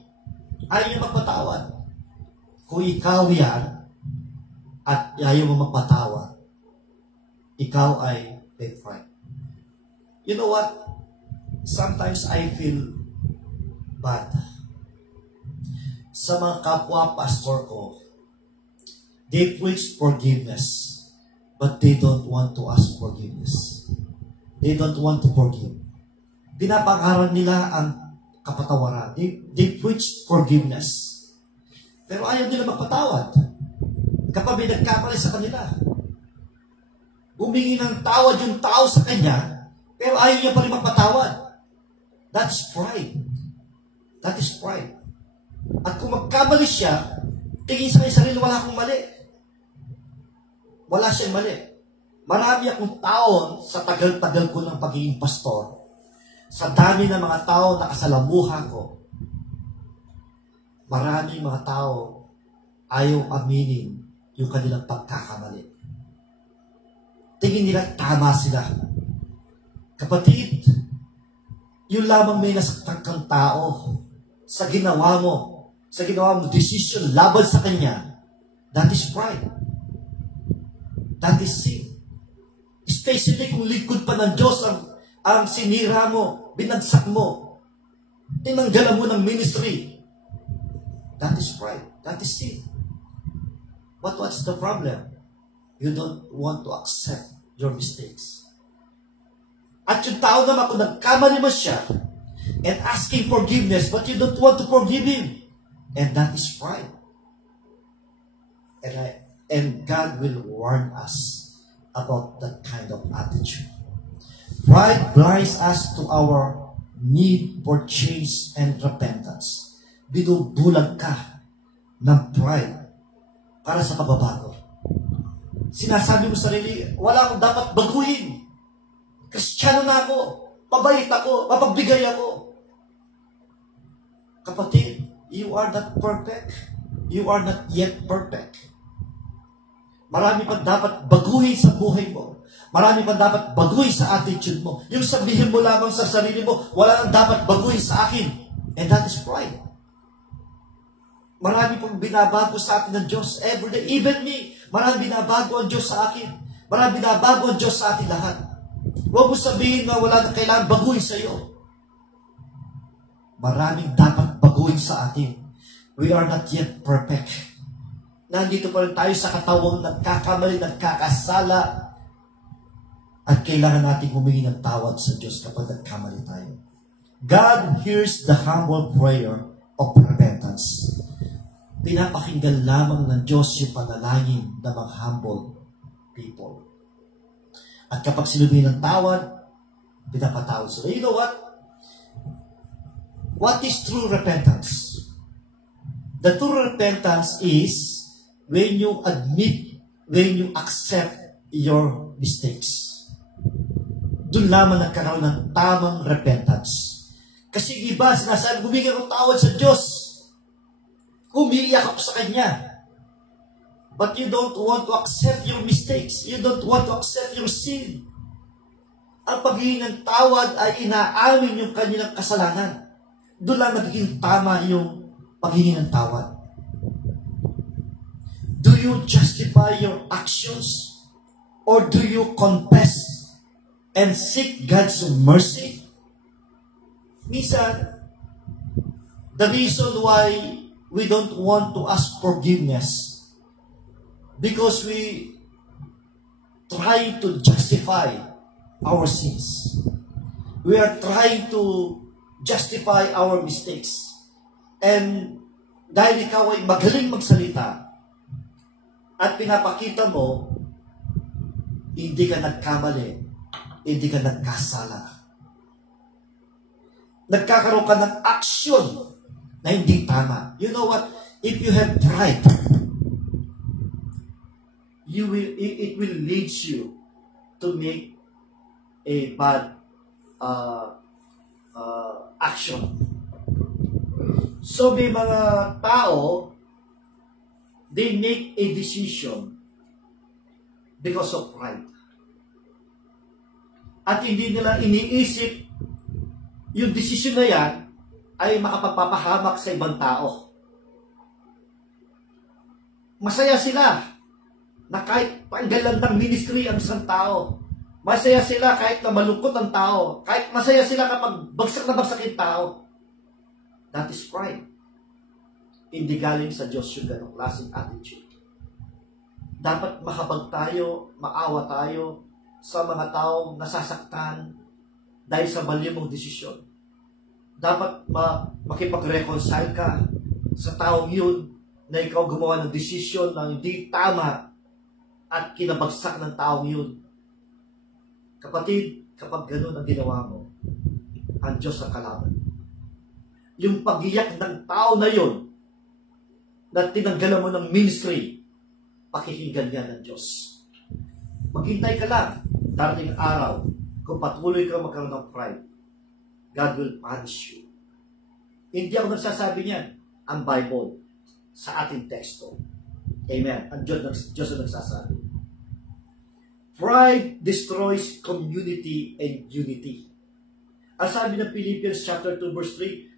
Ayaw niya magpatawad. Kung ikaw yan, at ayaw mo magpatawad, ikaw ay may pride. You know what? Sometimes I feel bad. Sa mga kapwa pastor ko, they preach forgiveness. But they don't want to ask forgiveness. They don't want to forgive. Pinapangaral nila ang kapatawaran. They preach forgiveness. Pero ayaw nila magpatawad. Kapag may nagkamali sa kanila, humingi ng tawad yung tao sa kanya, pero ayaw niya pa rin magpatawad. That is pride. That is pride. At kung magkamali siya, tingin sa sarili, wala akong mali. Wala siyang mali. Marami akong taon sa tagal-tagal ko ng pagiging pastor, sa dami ng mga tao na kasalamuhan ko, maraming mga tao ayaw aminin yung kanilang pagkakamali. Tingin nila tama sila. Kapatid, yung lamang may nasaktan kang tao sa ginawa mo decision laban sa kanya, that is pride. That is sin. Especially kung likod pa ng Diyos ang sinira mo, binagsak mo, tinanggalan mo ng ministry. That is pride. That is sin. But what's the problem? You don't want to accept your mistakes. At yung tao naman, kung nagkamali mo siya and asking forgiveness, but you don't want to forgive him. And that is pride. And God will warn us about that kind of attitude. Pride blinds us to our need for change and repentance. Binubulag ka ng pride para sa pagbabago. Sinasabi mo sa sarili, wala akong dapat baguhin. Kristiyano na ako. Mabait ako. Mapagbigay ako. Kapatid, you are not perfect. You are not yet perfect. Marami pa dapat baguhin sa buhay mo. Marami pa dapat baguhin sa attitude mo. Yung sabihin mo lamang sa sarili mo, wala nang dapat baguhin sa akin. And that is pride. Marami pong binabago sa atin ng Diyos every day. Even me, marami binabago ang Diyos sa akin. Marami binabago ang Diyos sa atin lahat. Huwag mo sabihin na wala na kailangan baguhin sa iyo. Maraming dapat baguhin sa atin. We are not yet perfect. Nandito pa rin tayo sa katawang nagkakamali, nagkakasala, at kailangan natin humingi ng tawad sa Diyos kapag nagkamali tayo. God hears the humble prayer of repentance. Pinapakinggan lamang ng Diyos yung panalangin na mga humble people. At kapag sinubi ng tawad, pinapatawad sila. You know what? What is true repentance? The true repentance is when you admit, when you accept your mistakes. Doon lamang nagkaroon ng tamang repentance. Kasi iba, sinasabi, humingi ng tawad sa Diyos. Umiiyak ako sa Kanya. But you don't want to accept your mistakes. You don't want to accept your sin. Ang paghingi ng tawad ay inaamin yung kanilang kasalanan. Doon lang magiging tama yung paghingi ng tawad. Do you justify your actions? Or do you confess and seek God's mercy? Minsan, the reason why we don't want to ask forgiveness because we try to justify our sins. We are trying to justify our mistakes. And dahil ikaw ay magaling magsalita at pinapakita mo, hindi ka nagkamali, hindi ka nagkasala. Nagkakaroon ka ng action na hindi tama. You know what? If you have pride, it will lead you to make a bad action. So may mga tao, they make a decision because of pride. At hindi nila iniisip yung decision na yan ay makapagpapahamak sa ibang tao. Masaya sila na kahit panggalan ng ministry ang isang tao. Masaya sila kahit na malungkot ang tao. Kahit masaya sila kapag bagsak na bagsak yung tao. That is pride. Hindi galing sa Diyos yung ganong klaseng attitude. Dapat mahabag tayo, maawa tayo sa mga taong nasasaktan dahil sa mali mong desisyon. Dapat makipag-reconcile ka sa taong yun na ikaw gumawa ng desisyon na hindi tama at kinabagsak ng taong yun. Kapatid, kapag ganun ang ginawa mo, ang Diyos ang kalaban. Yung pag-iyak ng tao na yun, na tinanggalan mo ng ministry, pakikinggan niya ng Diyos. Maghintay ka lang, darating araw, kung patuloy ka magkaroon ng pride, God will punish you. Hindi ako nagsasabi niyan, ang Bible, sa ating teksto. Amen. Ang Diyos ang nagsasabi. Pride destroys community and unity. Ang sabi ng Philippians chapter 2 verse 3,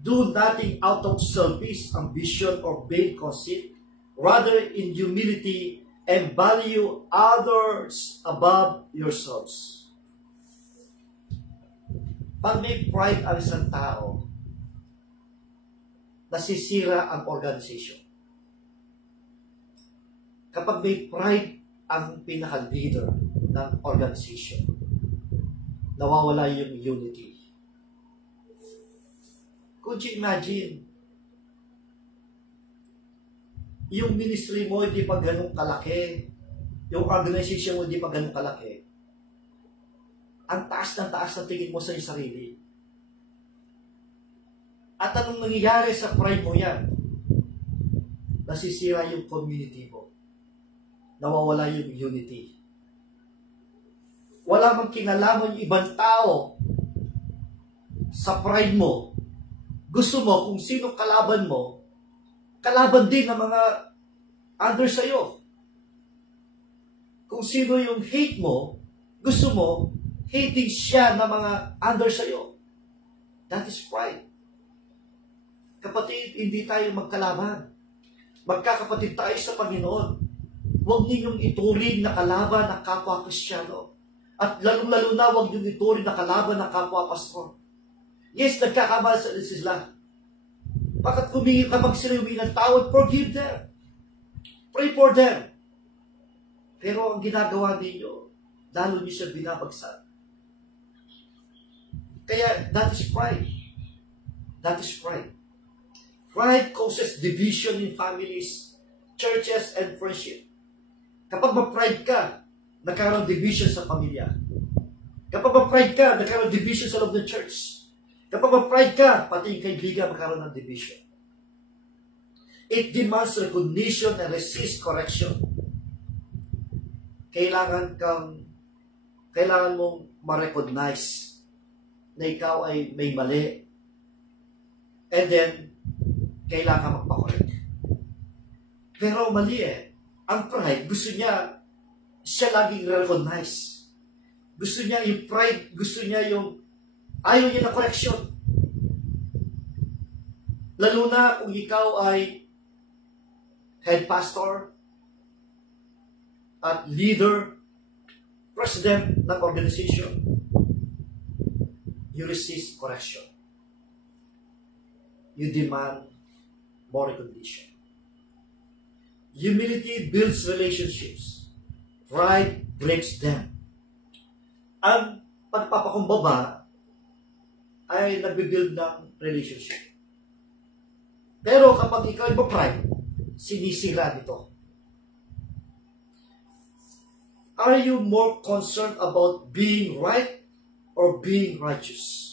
do nothing out of selfish ambition or vain conceit, rather in humility and value others above yourselves. Pag may pride ang isang tao, nasisira ang organization. Kapag may pride ang pinaka-leader ng organization, nawawala yung unity. Could you imagine, yung ministry mo hindi pa ganun kalaki, yung organization mo hindi pa ganun kalaki, ang taas ng tingin mo sa iyong sarili. At anong nangyayari sa pride mo yan? Nasisira yung community mo. Nawawala yung unity. Wala mang kinalaman yung ibang tao sa pride mo. Gusto mo, kung sino kalaban mo, kalaban din ng mga under sa'yo. Kung sino yung hate mo, gusto mo, hating siya ng mga under sa'yo. That is pride. Kapatid, hindi tayo magkalaban. Magkakapatid tayo sa Panginoon. Huwag ninyong ituring na kalaban ng kapwa Kristiyano. At lalong-lalo na huwag ninyong ituring na kalaban ng kapwa pastor. Yes, nagkakamali sa sila. Bakit kapag sila humingi ng tawad, forgive them. Pray for them. Pero ang ginagawa ninyo, lalo niyo siya binabagsak. Kaya, that is pride. That is pride. Pride causes division in families, churches, and friendship. Kapag ma-pride ka, nagkaroon division sa pamilya. Kapag ma-pride ka, nagkaroon division sa loob ng church. Kapag ma-pride ka, pati yung kaibigan magkaroon ng division. It demands recognition and resist correction. Kailangan mong ma-recognize na ikaw ay may mali. And then, kailangan magpa-correct. Pero mali eh. Ang pride, gusto niya, siya laging recognize. Gusto niya yung pride, gusto niya yung, ayaw niya na correction. Lalo na kung ikaw ay head pastor at leader, president ng organization, you resist correction. You demand more recognition. Humility builds relationships. Pride breaks them. Ang pagpapakumbaba ay nagbibuild ng relationship. Pero kapag ikaw ay ma-pride, sinisira nito. Are you more concerned about being right or being righteous?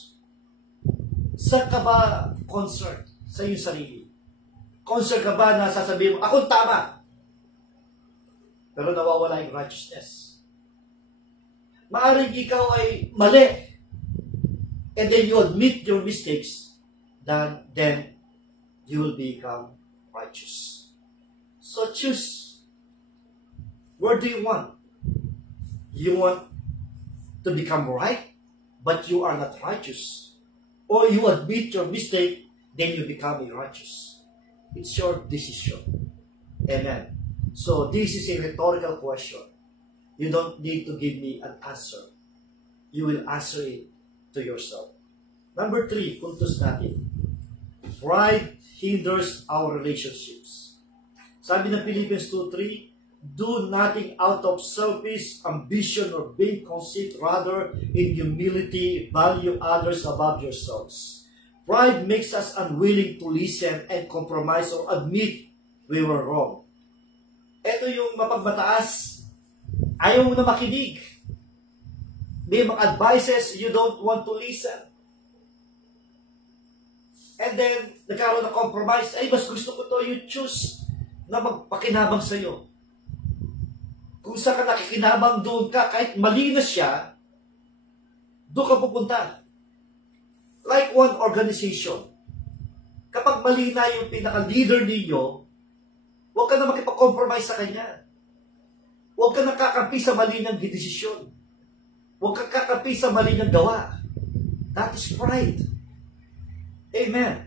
Saan ka ba concerned sa iyong sarili? Concerned ka ba na sasabihin mo, akong tama? Pero nawawala yung righteousness. Maaring ikaw ay mali. And then you admit your mistakes, then you will become righteous. So choose. Where do you want? You want to become right, but you are not righteous. Or you admit your mistake, then you become righteous. It's your decision. Amen. So this is a rhetorical question. You don't need to give me an answer. You will answer it to yourself. Number 3, puntos natin. Pride hinders our relationships. Sabi ng Philippians 2:3, do nothing out of selfish ambition or vain conceit, rather in humility value others above yourselves. Pride makes us unwilling to listen and compromise or admit we were wrong. Ito yung mapagmataas. Ayaw mo na makinig. May mga advices you don't want to listen. And then, nagkaroon ng compromise. Ay, mas gusto ko to. You choose na magpakinabang sa'yo. Kung saan ka nakikinabang, doon ka. Kahit mali na siya, doon ka pupunta. Like one organization. Kapag mali na yung pinaka-leader ninyo, huwag ka na makipag-compromise sa kanya. Huwag ka nakakampi sa mali ng desisyon. Huwag ka kakampi sa mali ng gawa. That is pride. Amen.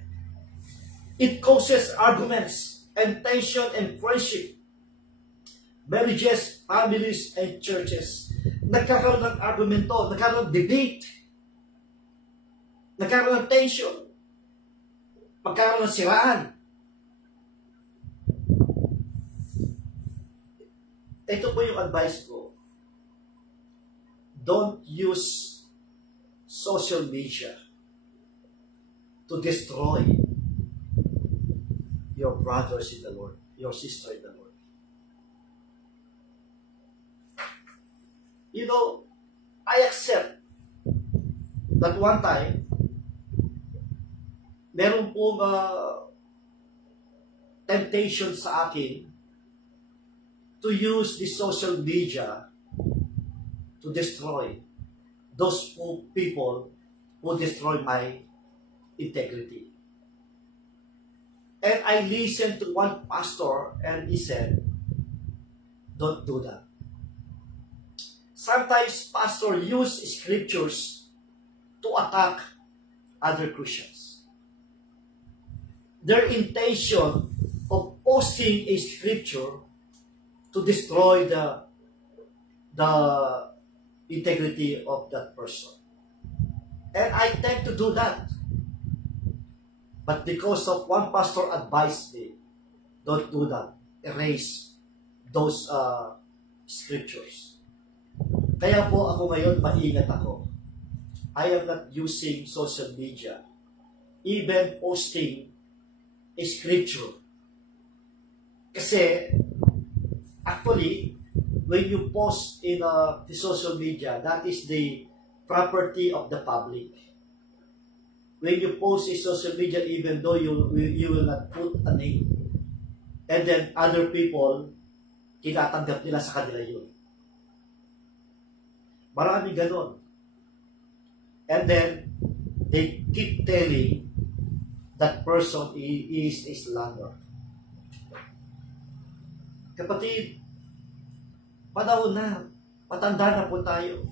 It causes arguments and tension and friendship. Marriages, families, and churches. Nagkakaroon ng argumento, nagkakaroon ng debate, nagkakaroon ng tension, magkakaroon ng siraan. Ito po yung advice ko. Don't use social media to destroy your brothers in the Lord, your sister in the Lord. You know, I accept that one time, meron pong temptation sa akin to use the social media to destroy those people who destroy my integrity. And I listened to one pastor and he said, don't do that. Sometimes pastors use scriptures to attack other Christians. Their intention of posting a scripture to destroy the integrity of that person. And I tend to do that. But because of one pastor advised me, don't do that. Erase those scriptures. Kaya po ako ngayon, maingat ako. I am not using social media, even posting a scripture. Kasi, actually, when you post in the social media, that is the property of the public. When you post in social media, even though you will not put a name, and then other people, tinatanggap nila sa kanila yun. Marami ganon. And then, they keep telling that person is a slanderer. Kapatid, panahon na, matanda na po tayo.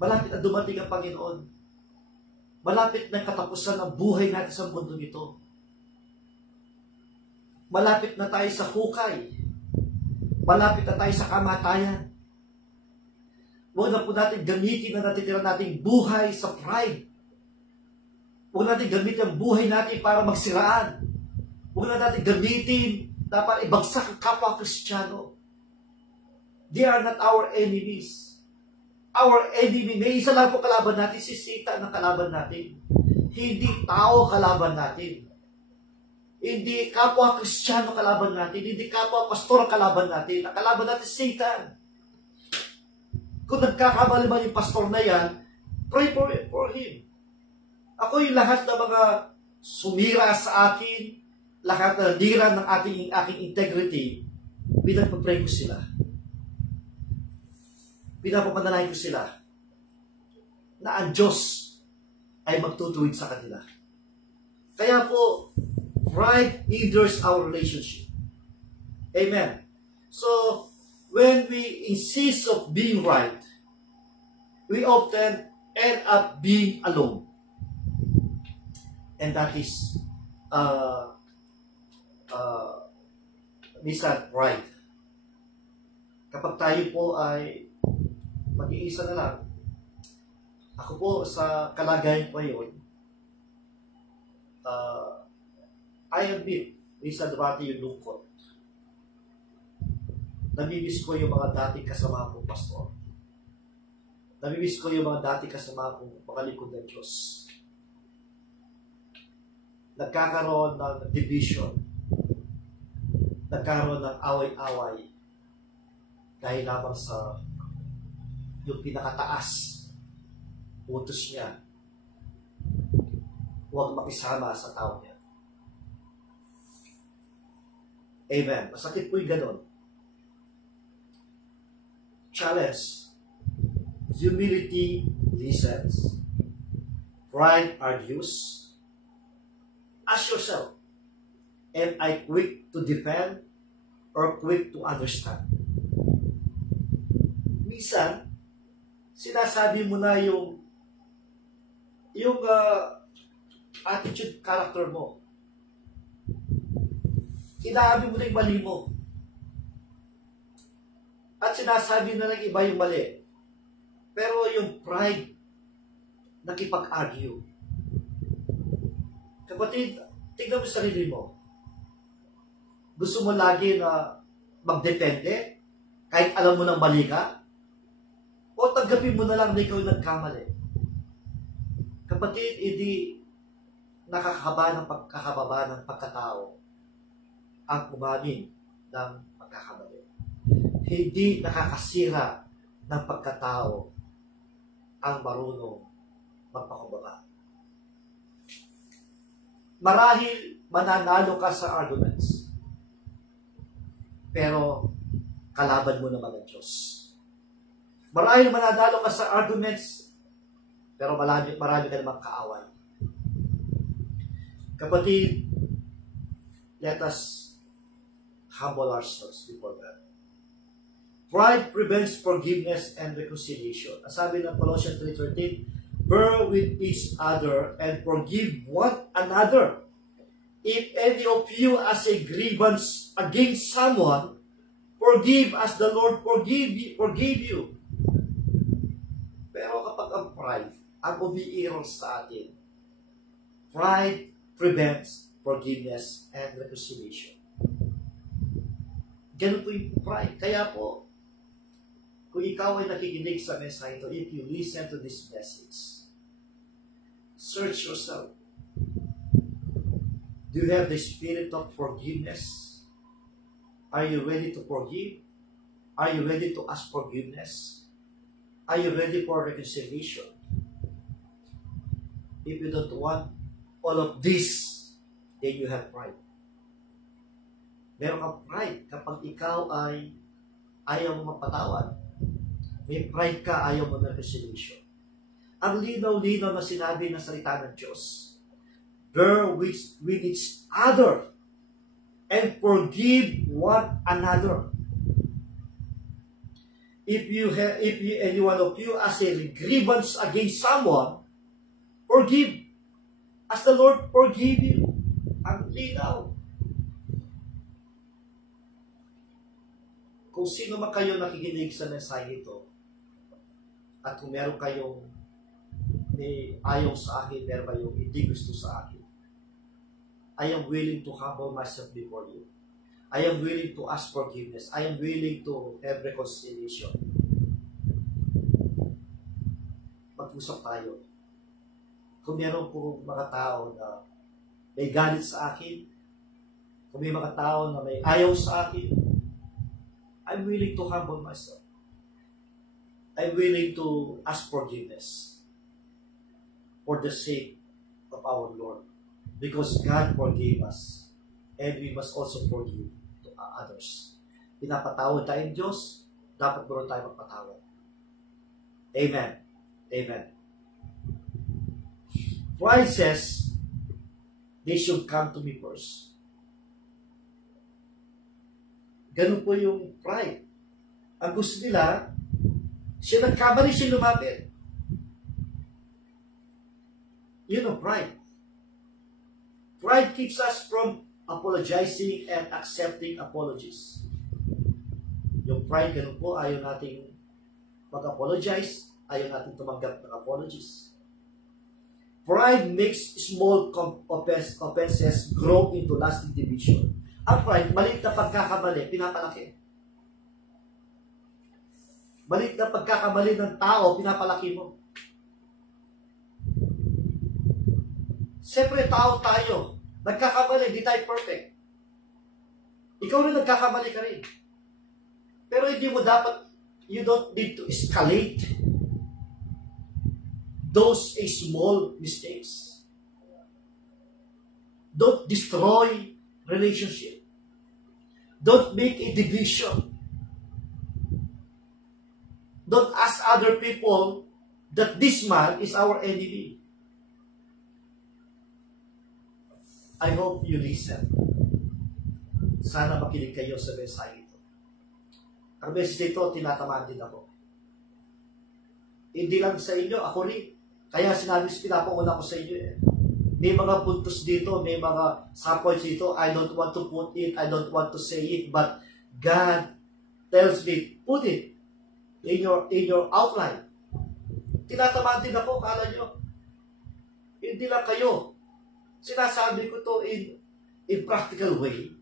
Malapit na dumating ang Panginoon. Malapit na katapusan ang buhay natin sa mundo nito. Malapit na tayo sa hukay. Malapit na tayo sa kamatayan. Huwag na po natin gamitin na natitira nating buhay sa pride. Huwag natin gamitin ang buhay natin para magsiraan. Huwag na natin gamitin na para ibagsak ang kapwa Kristiyano. They are not our enemies. Our enemy, may isa lang po kalaban natin, si Satan ang kalaban natin. Hindi tao kalaban natin. Hindi kapwa Kristiyano kalaban natin. Hindi kapwa pastor kalaban natin. Ang kalaban natin si Satan. Kung nagkakamali man yung pastor na yan, pray for him. Ako yung lahat ng mga sumira sa akin, lahat na nira ng aking integrity, pinagpapray ko sila. Pinapapanalangin ko sila na ang Diyos ay magtutuwid sa kanila. Kaya po, pride hinders our relationship. Amen. So, when we insist of being right, we often end up being alone. And that is minsan pride. Kapag tayo po ay mag-iisa na lang, ako po sa kalagayan ko yun, I admit, minsan dumati yung lungkot. Namimiss ko yung mga dating kasama kong pastor. Namimiss ko yung mga dating kasama kong pangalikod ng Diyos. Nagkakaroon ng division. Nagkaroon ng away-away. Dahil lamang sa yung pinakataas, utos niya, huwag makisama sa tao niya. Amen. Masakit po yung ganon. Challenge. Humility listens. Pride argues. Ask yourself, am I quick to defend or quick to understand? Minsan, sinasabi mo na yung attitude, character mo. Inaamin mo na yung mali mo. At sinasabi na ng iba yung mali. Pero yung pride, nakipag-argue. Kapatid, tignan mo sarili mo. Gusto mo lagi na magdepende, kahit alam mo nang mali ka? O tanggapin mo na lang na ikaw yung nagkamali? Kapatid, hindi nakakaba ng pagkakababa ng pagkatao ang umamin ng pagkakamali. Hindi nakakasira ng pagkatao ang marunong magpakababa. Marahil mananalo ka sa arguments, pero kalaban mo naman ang Diyos. Marahil mananalo ka sa arguments, pero marami ka namang kaaway. Kapatid, let us humble ourselves before God. Pride prevents forgiveness and reconciliation. Ang sabi ng Colossians 3:13, bear with each other and forgive one another. If any of you has a grievance against someone, forgive as the Lord forgave you. Pero kapag ang pride ang umiiral sa atin, pride prevents forgiveness and reconciliation. Ganun po yung pride. Kaya po, kung ikaw ay nakikinig sa mensahe ito, if you listen to this message, search yourself. Do you have the spirit of forgiveness? Are you ready to forgive? Are you ready to ask forgiveness? Are you ready for reconciliation? If you don't want all of this, then you have pride. Meron kang pride kapag ikaw ay ayaw mo mapatawad. May pride ka, ayaw mo ng reconciliation. Ang linaw-linaw na sinabi ng salita ng Diyos, bear with each other and forgive one another. If any one of you has a grievance against someone, forgive as the Lord forgive you. Ang linaw. Kung sino man kayo nakikinig sa mensahe ito, at kung meron kayong may ayaw sa akin, meron kayong hindi gusto sa akin, I am willing to humble myself before you. I am willing to ask forgiveness. I am willing to have reconciliation. Mag-usap tayo. Kung meron po mga tao na may galit sa akin, kung may mga tao na may ayaw sa akin, I'm willing to humble myself. I'm willing to ask forgiveness for the sake of our Lord. Because God forgave us. And we must also forgive to others. Pinapatawad tayong Diyos, dapat meron tayo magpatawad. Amen. Amen. Pride says, they should come to me first. Ganun po yung pride. Ang gusto nila, siya nagkamali, siya lumapit. Yun ang pride. Pride keeps us from apologizing and accepting apologies. Yung pride, ganun po, ayaw nating mag-apologize, ayaw nating tumanggap ng apologies. Pride makes small offenses grow into lasting division. Ang pride, maliit na pagkakamali, pinapalaki. Maliit na pagkakamali ng tao, pinapalaki mo. Siyempre, tao tayo. Nagkakamali, hindi tayo perfect. Ikaw rin nagkakamali ka rin. Pero hindi mo dapat, you don't need to escalate those small mistakes. Don't destroy relationship. Don't make a division. Don't ask other people that this man is our enemy. I hope you listen. Sana makinig kayo sa mensahe ito. Ang mensahe ito, tinatamaan din ako. Hindi lang sa inyo, ako rin. Kaya sinabi, pinapauna ko sa inyo eh. May mga puntos dito, may mga subpoints dito, I don't want to put it, I don't want to say it, but God tells me, put it in your outline. Tinatamaan din ako, kala nyo. Hindi lang kayo. Sinasabi ko to in practical way.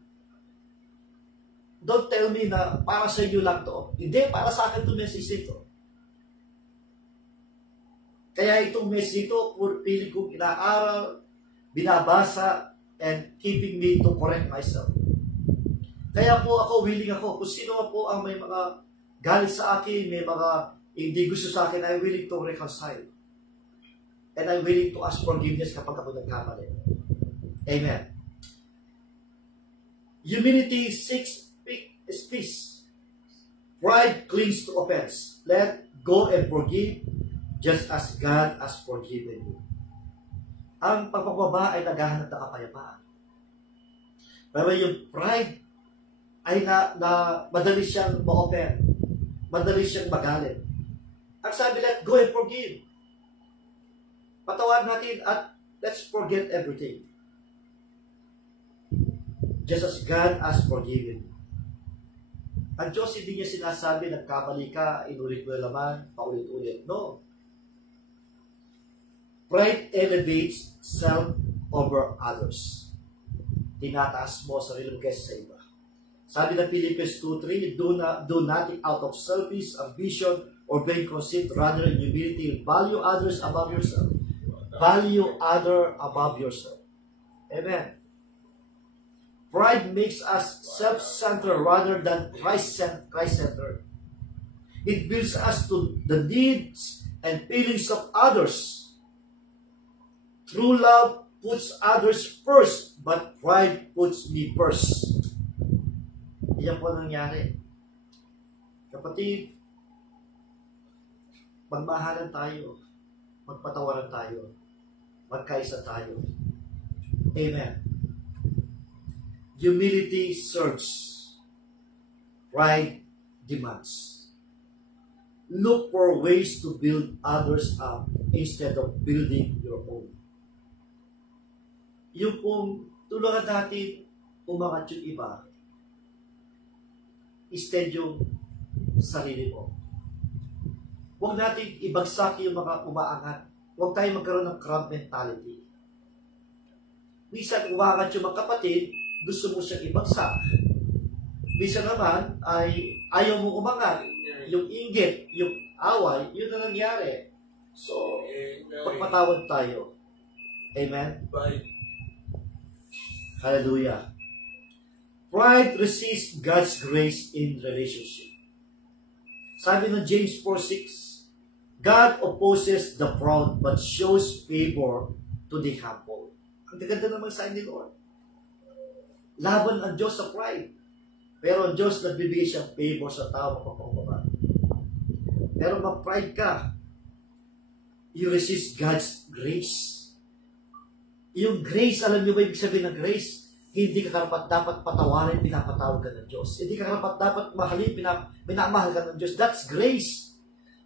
Don't tell me na para sa inyo lang to. Hindi, para sa akin itong message ito. Kaya itong message ito, pili kong inaaral, binabasa, and keeping me to correct myself. Kaya po ako, willing ako. Kung sino po ang may mga galit sa akin, may mga hindi gusto sa akin, I'm willing to reconcile. And I'm willing to ask forgiveness kapag ako nagkamali. Amen. Humility seeks peace. Pride clings to offense. Let go and forgive just as God has forgiven you. Ang pagpapababa ay naghahanap ng kapayapaan. Pero yung pride ay madali siyang ma-open. Madali siyang magalit. Ang sabi, let go and forgive. Patawarin natin at let's forget everything. Just as God has forgiven. Ang Diyos hindi niya sinasabi, nagkamali ka, inulit mo naman, paulit-ulit. No. Pride elevates self over others. Tinataas mo sarili mo kaysa sa iba. Sabi ng Philippians 2:3, do nothing out of selfish ambition or vain conceit, rather in humility, value others above yourself. Value other above yourself. Amen. Pride makes us self-centered rather than Christ-centered. It builds us to the needs and feelings of others. True love puts others first, but pride puts me first. Iyan po nangyari. Kapatid, magmahalan tayo, magpatawaran tayo, magkaisa tayo. Amen. Humility serves. Pride demands. Look for ways to build others up instead of building your own. Yung kung tulungan natin umangat yung iba, instead yung sarili mo. Huwag natin ibagsak yung mga umaangat. Huwag tayo magkaroon ng crab mentality. Minsan umaangat yung mga kapatid, gusto mo siyang ibagsak. Minsan naman ay ayaw mo umangat. Yung inggit, yung away, yun na nangyari. So, pagpatawad tayo. Amen? Hallelujah. Pride resists God's grace in relationship. Sabi ng James 4:6, God opposes the proud but shows favor to the humble. Ang ganda naman sa ni Lord. Laban ang Diyos sa pride. Pero ang Diyos nagbibigay siyang favor sa tao mapapababa. Pero mag-pride ka, you resist God's grace. Yung grace, alam niyo ba ibig sabihin ng grace? Hindi ka karapat dapat patawarin, pinapatawag ka ng Diyos. Hindi ka karapat dapat mahalin, minamahal ka ng Diyos. That's grace.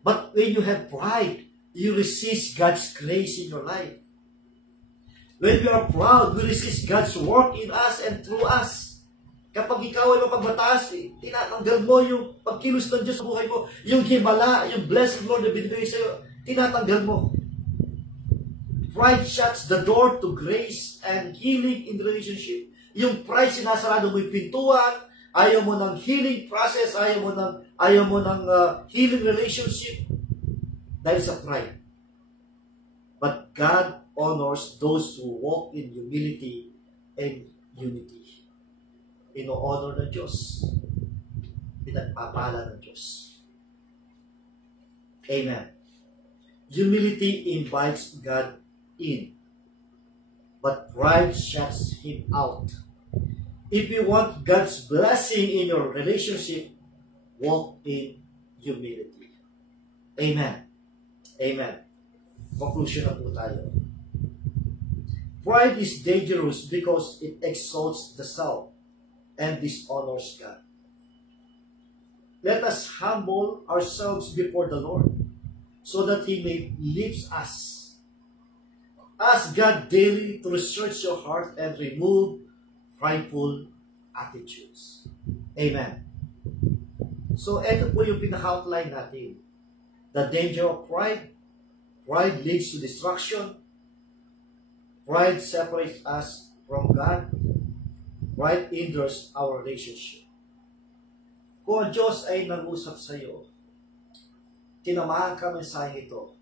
But when you have pride, you resist God's grace in your life. When you are proud, we resist God's work in us and through us. Kapag ikaw ay mapagbataas, tinatanggal mo yung pagkilos ng Diyos sa buhay mo. Yung himala, yung blessed Lord na binibigay sa'yo, tinatanggal mo. Pride shuts the door to grace and healing in the relationship. Yung pride, sinasarado mo yung pintuan, ayaw mo ng healing process, ayaw mo ng healing relationship dahil sa pride. But God honors those who walk in humility and unity. Ino-honor ng Diyos. Pinagpapala ng Diyos. Amen. Humility invites God in, but pride shuts Him out. If you want God's blessing in your relationship, walk in humility. Amen. Amen. Conclusion na po tayo. Pride is dangerous because it exalts the self and dishonors God. Let us humble ourselves before the Lord so that He may lift us. Ask God daily to research your heart and remove prideful attitudes. Amen. So, ito po yung pinaka-outline natin. The danger of pride. Pride leads to destruction. Pride separates us from God. Pride hinders our relationship. Kung ang Diyos ay nag-usap sa iyo, tinamaan ka mensahe ito,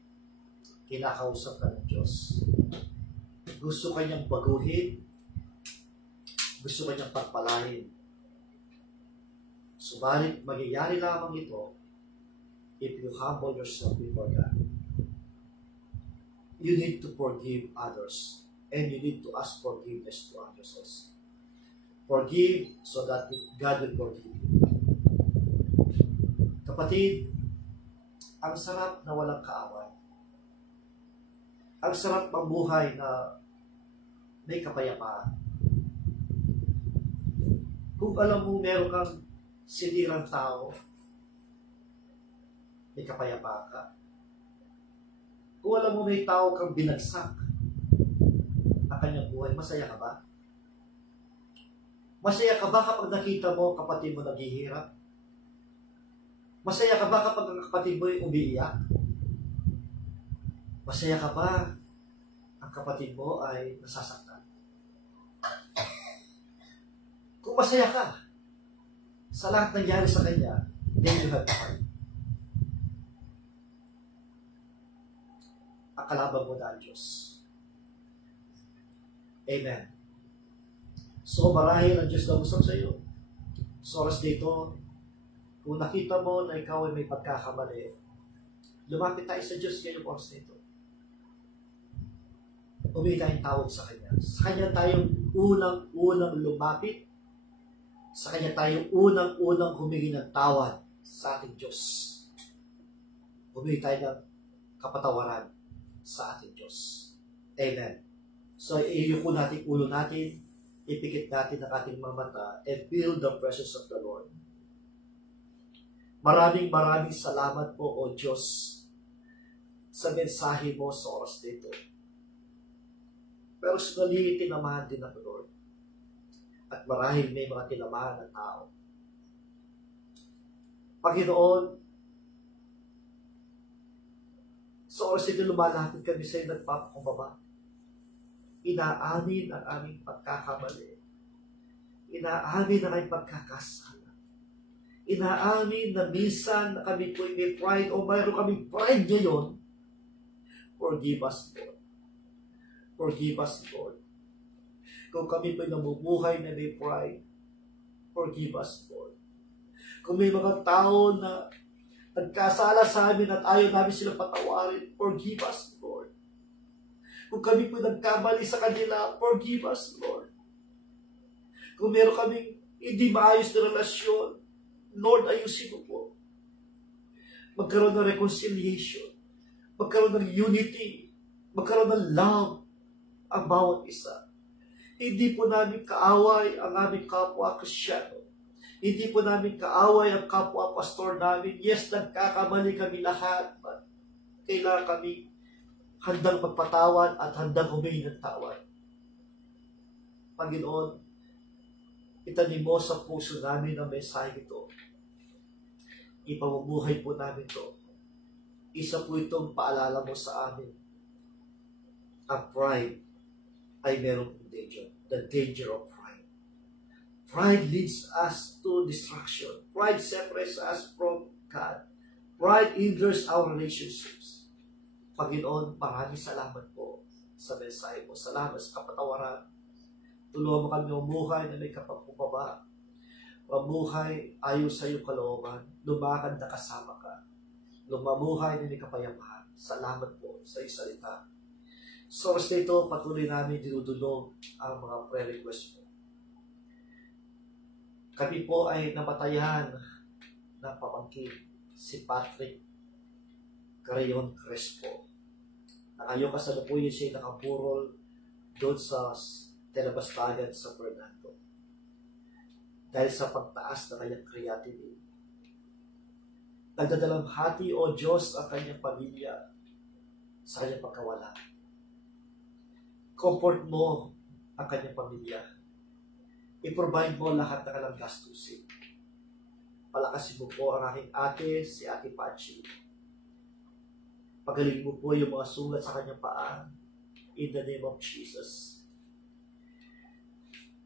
kinakausap ka ng Diyos. Gusto ka niyang baguhin, gusto ka niyang pagpalain. Subalit, magyayari lamang ito if you humble yourself before God. You need to forgive others, and you need to ask forgiveness to others also. Forgive so that God will forgive you. Kapatid, ang sarap na walang kaaway. Ang sarap mabuhay na may kapayapaan. Kung alam mo meron kang sinirang tao, may kapayapaan ka. Kung alam mo may tao kang binagsak ang kanyang buhay, masaya ka ba? Masaya ka ba kapag nakita mo kapatid mo naghihirap? Masaya ka ba kapag ang kapatid mo ay umiiyak? Masaya ka ba ang kapatid mo ay nasasaktan? Kung masaya ka sa lahat nangyari sa kanya, then you have heart. Ang kalaban mo na ang Diyos. Amen. So marahil ang Diyos na usap sa iyo. Sa oras dito, kung nakita mo na ikaw ay may pagkakamali, lumapit tayo sa Diyos ngayong oras nito. Humingi tayong tawad sa Kanya. Sa Kanya tayong unang-unang lumapit. Sa Kanya tayong unang-unang humingi ng tawad sa ating Diyos. Humingi tayo ng kapatawaran sa ating Diyos. Amen. So, iyuko natin ulo natin, ipikit natin ang ating mga mata, and feel the presence of the Lord. Maraming salamat po, O Diyos, sa mensahe mo sa oras dito. Personally, tinamahan din ako, Lord. At marahil may mga tinamahan na tao. Panginoon, sa oras ito lumalapit kami sa iyo, nagpapakumbaba. Inaamin ang aming pagkakamali. Inaamin ang aming pagkakasala. Inaamin na minsan na kami po may pride o mayroon kaming pride ngayon. Forgive us, Lord. Forgive us, Lord. Kung kami po namumuhay na may pride, forgive us, Lord. Kung may mga tao na nagkasala sa amin at ayaw namin sila patawarin, forgive us, Lord. Kung kami po nagkamali sa kanila, forgive us, Lord. Kung meron kaming hindi maayos na relasyon, Lord, ayusin mo po. Magkaroon ng reconciliation. Magkaroon ng unity. Magkaroon ng love ang bawat isa. Hindi po namin kaaway ang aming kapwa Kristyano. Hindi po namin kaaway ang kapwa pastor namin. Yes, nagkakamali kami lahat. But kailangan kami handang magpatawad at handang humingi ng tawad. Panginoon, itanim mo sa puso namin ang mensahe ito. Ipamumuhay po namin ito. Isa po itong paalala mo sa amin. Ang pride ay merong danger. The danger of pride. Pride leads us to destruction. Pride separates us from God. Pride hinders our relationships. Panginoon, maraming salamat po sa mensahe mo. Salamat sa kapatawaran. Tulungan mo kami mamuhay na may kapagpupaba. Mamuhay ayon sa iyong kalooban. Lumakad na kasama ka. Lumamuhay na may kapayapaan. Salamat po sa iyong salita. So, sa ito, patuloy namin dinudulog ang mga prayer request mo. Kami po ay namatayan ng pamangkin, si Patrick Carayon Crespo. Na ngayon kasalukuyan siya nakaburol doon sa Telebastagan sa Fernando. Dahil sa pagtaas ng kanyang creatinine. Nagdadalamhati, O Diyos, ang kanyang pamilya sa kanyang pagkawala. Comfort mo ang kanyang pamilya. I-provide mo lahat ng kanilang gastusin. Palakasin mo po ang aking ate, si Ate Pachi. Pagaling mo po yung mga sugat sa kanyang paa. In the name of Jesus.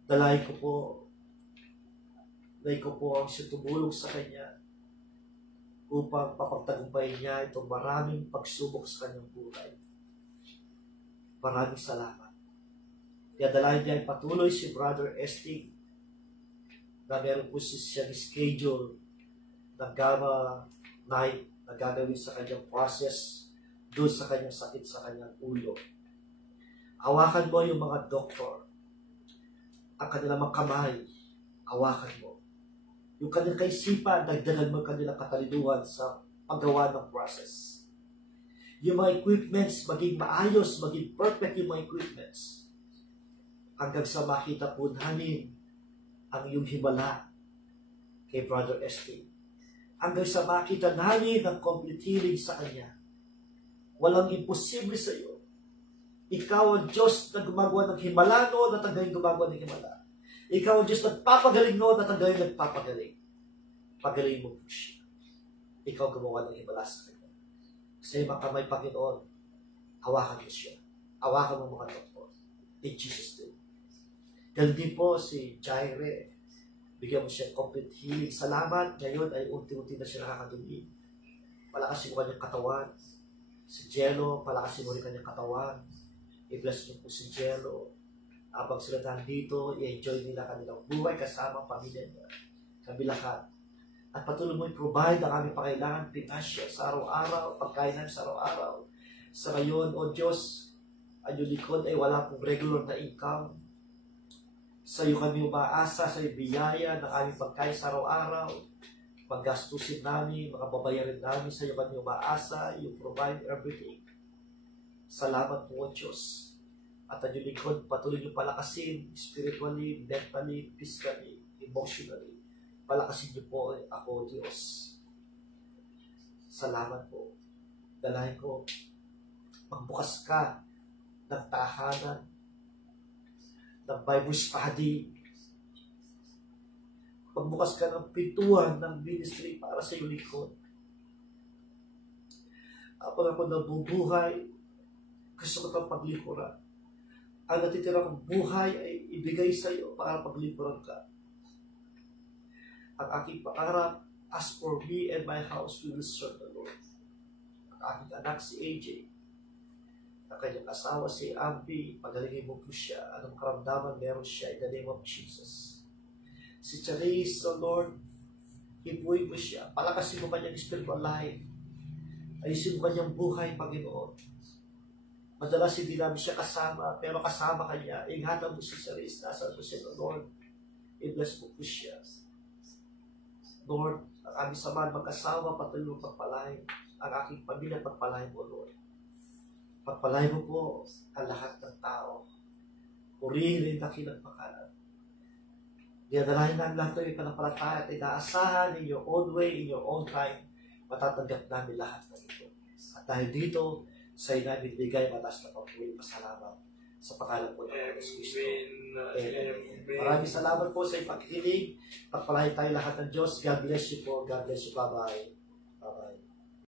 Dalayan ko po na ikaw po ang siya tumulong sa kanya upang papagtagumpayin niya itong maraming pagsubok sa kanyang buhay. Maraming salamat. Kaya dalayan niya ay patuloy si Brother Estig na meron po siyang schedule ng gamma night na gagawin sa kanyang process doon sa kanyang sakit sa kanyang ulo. Hawakan mo yung mga doktor. Ang kanilang mga kamay, hawakan mo. Yung kanilang kaisipan, dagdagan mo kanilang katalinuhan sa paggawa ng process. Yung mga equipments, maging maayos, maging perfect yung mga equipments. Hanggang sa makita po namin ang iyong himala kay Brother SK. Hanggang sa makita namin ang complete healing sa kanya. Walang imposible sa iyo. Ikaw ang Diyos na gumagawa ng himala noon at hanggang gumagawa ng himala. Ikaw ang Diyos na nagpapagaling noon at hanggang nagpapagaling. Pagaling mo po siya. Ikaw gumawa ng himala sa kanya. Sa iyong kamay, Panginoon, hawakan mo siya. Hawakan mo mga doktor. In Jesus' name. Ganun din po si Jaire. Bigyan mo siya complete healing. Salamat. Ngayon ay unti-unti na siya nakakadumi. Palakasin mo kanyang katawan. Si Jello, palakasin mo rin kanyang katawan. I-bless niyo po si Jello. Habang sila nandito, i-enjoy nila kanilang buhay kasama ang pamilya nila. Kami lahat. At patuloy mo i-provide ang aming pakailangan, pinasya sa araw-araw, pagkain namin sa araw-araw. Sa ngayon, O Diyos, ang iyong likod ay wala pong regular na income. Sa iyo kami umaasa, sa iyo biyaya ng aming pagkain sa araw-araw. Paggastusin namin, makababayarin namin, sa iyo kami umaasa, you provide everything. Salamat po, O Diyos. At ang iyong likod, patuloy niyo palakasin, spiritually, mentally, physically, emotionally. Palakasin niyo po ako, Diyos. Salamat po. Dalahin ko, magbukas ka ng tahanan, ng Bible study. Magbukas ka ng pintuan ng ministry para sa iyong likod. Kapag ako nabubuhay, gusto ko itong paglikuran. Ang natitirang buhay ay ibigay sa iyo para paglikuran ka. Ang aking pangarap, as for me and my house, we will serve the Lord. Ang aking anak si AJ, ang kanyang asawa si Ambi, pagalingin mo po siya, anong karamdaman meron siya in the name of Jesus. Si Charis, the Lord, hibuhin mo siya, palakasin mo kanyang spiritual life, ayusin mo kanyang buhay, Panginoon. Madalas hindi namin siya kasama, pero kasama kanya, ingatan mo si Charis, nasa mo siya, Lord, i-bless mo po siya. Lord, ang aming samahan mag-asawa, patuloy mo pagpalain. Ang aking pamilya, pagpalain mo, Lord. Pagpalain mo po ang lahat ng tao. Purihin rin dakilang pakalan. Dinadalahin namin lahat ng ipanampalataya at inaasahan in your own way, in your own time, matatanggap namin lahat ng ito. At dahil dito, sa iyo namin bigay matas na pagpuwi pasalamat sa pangalan po ng Jesus Cristo. Amen. Maraming salamat po sa ipagkikinig. Pagpalain tayo lahat ng Diyos. God bless you po. God bless you. Bye-bye. Bye-bye.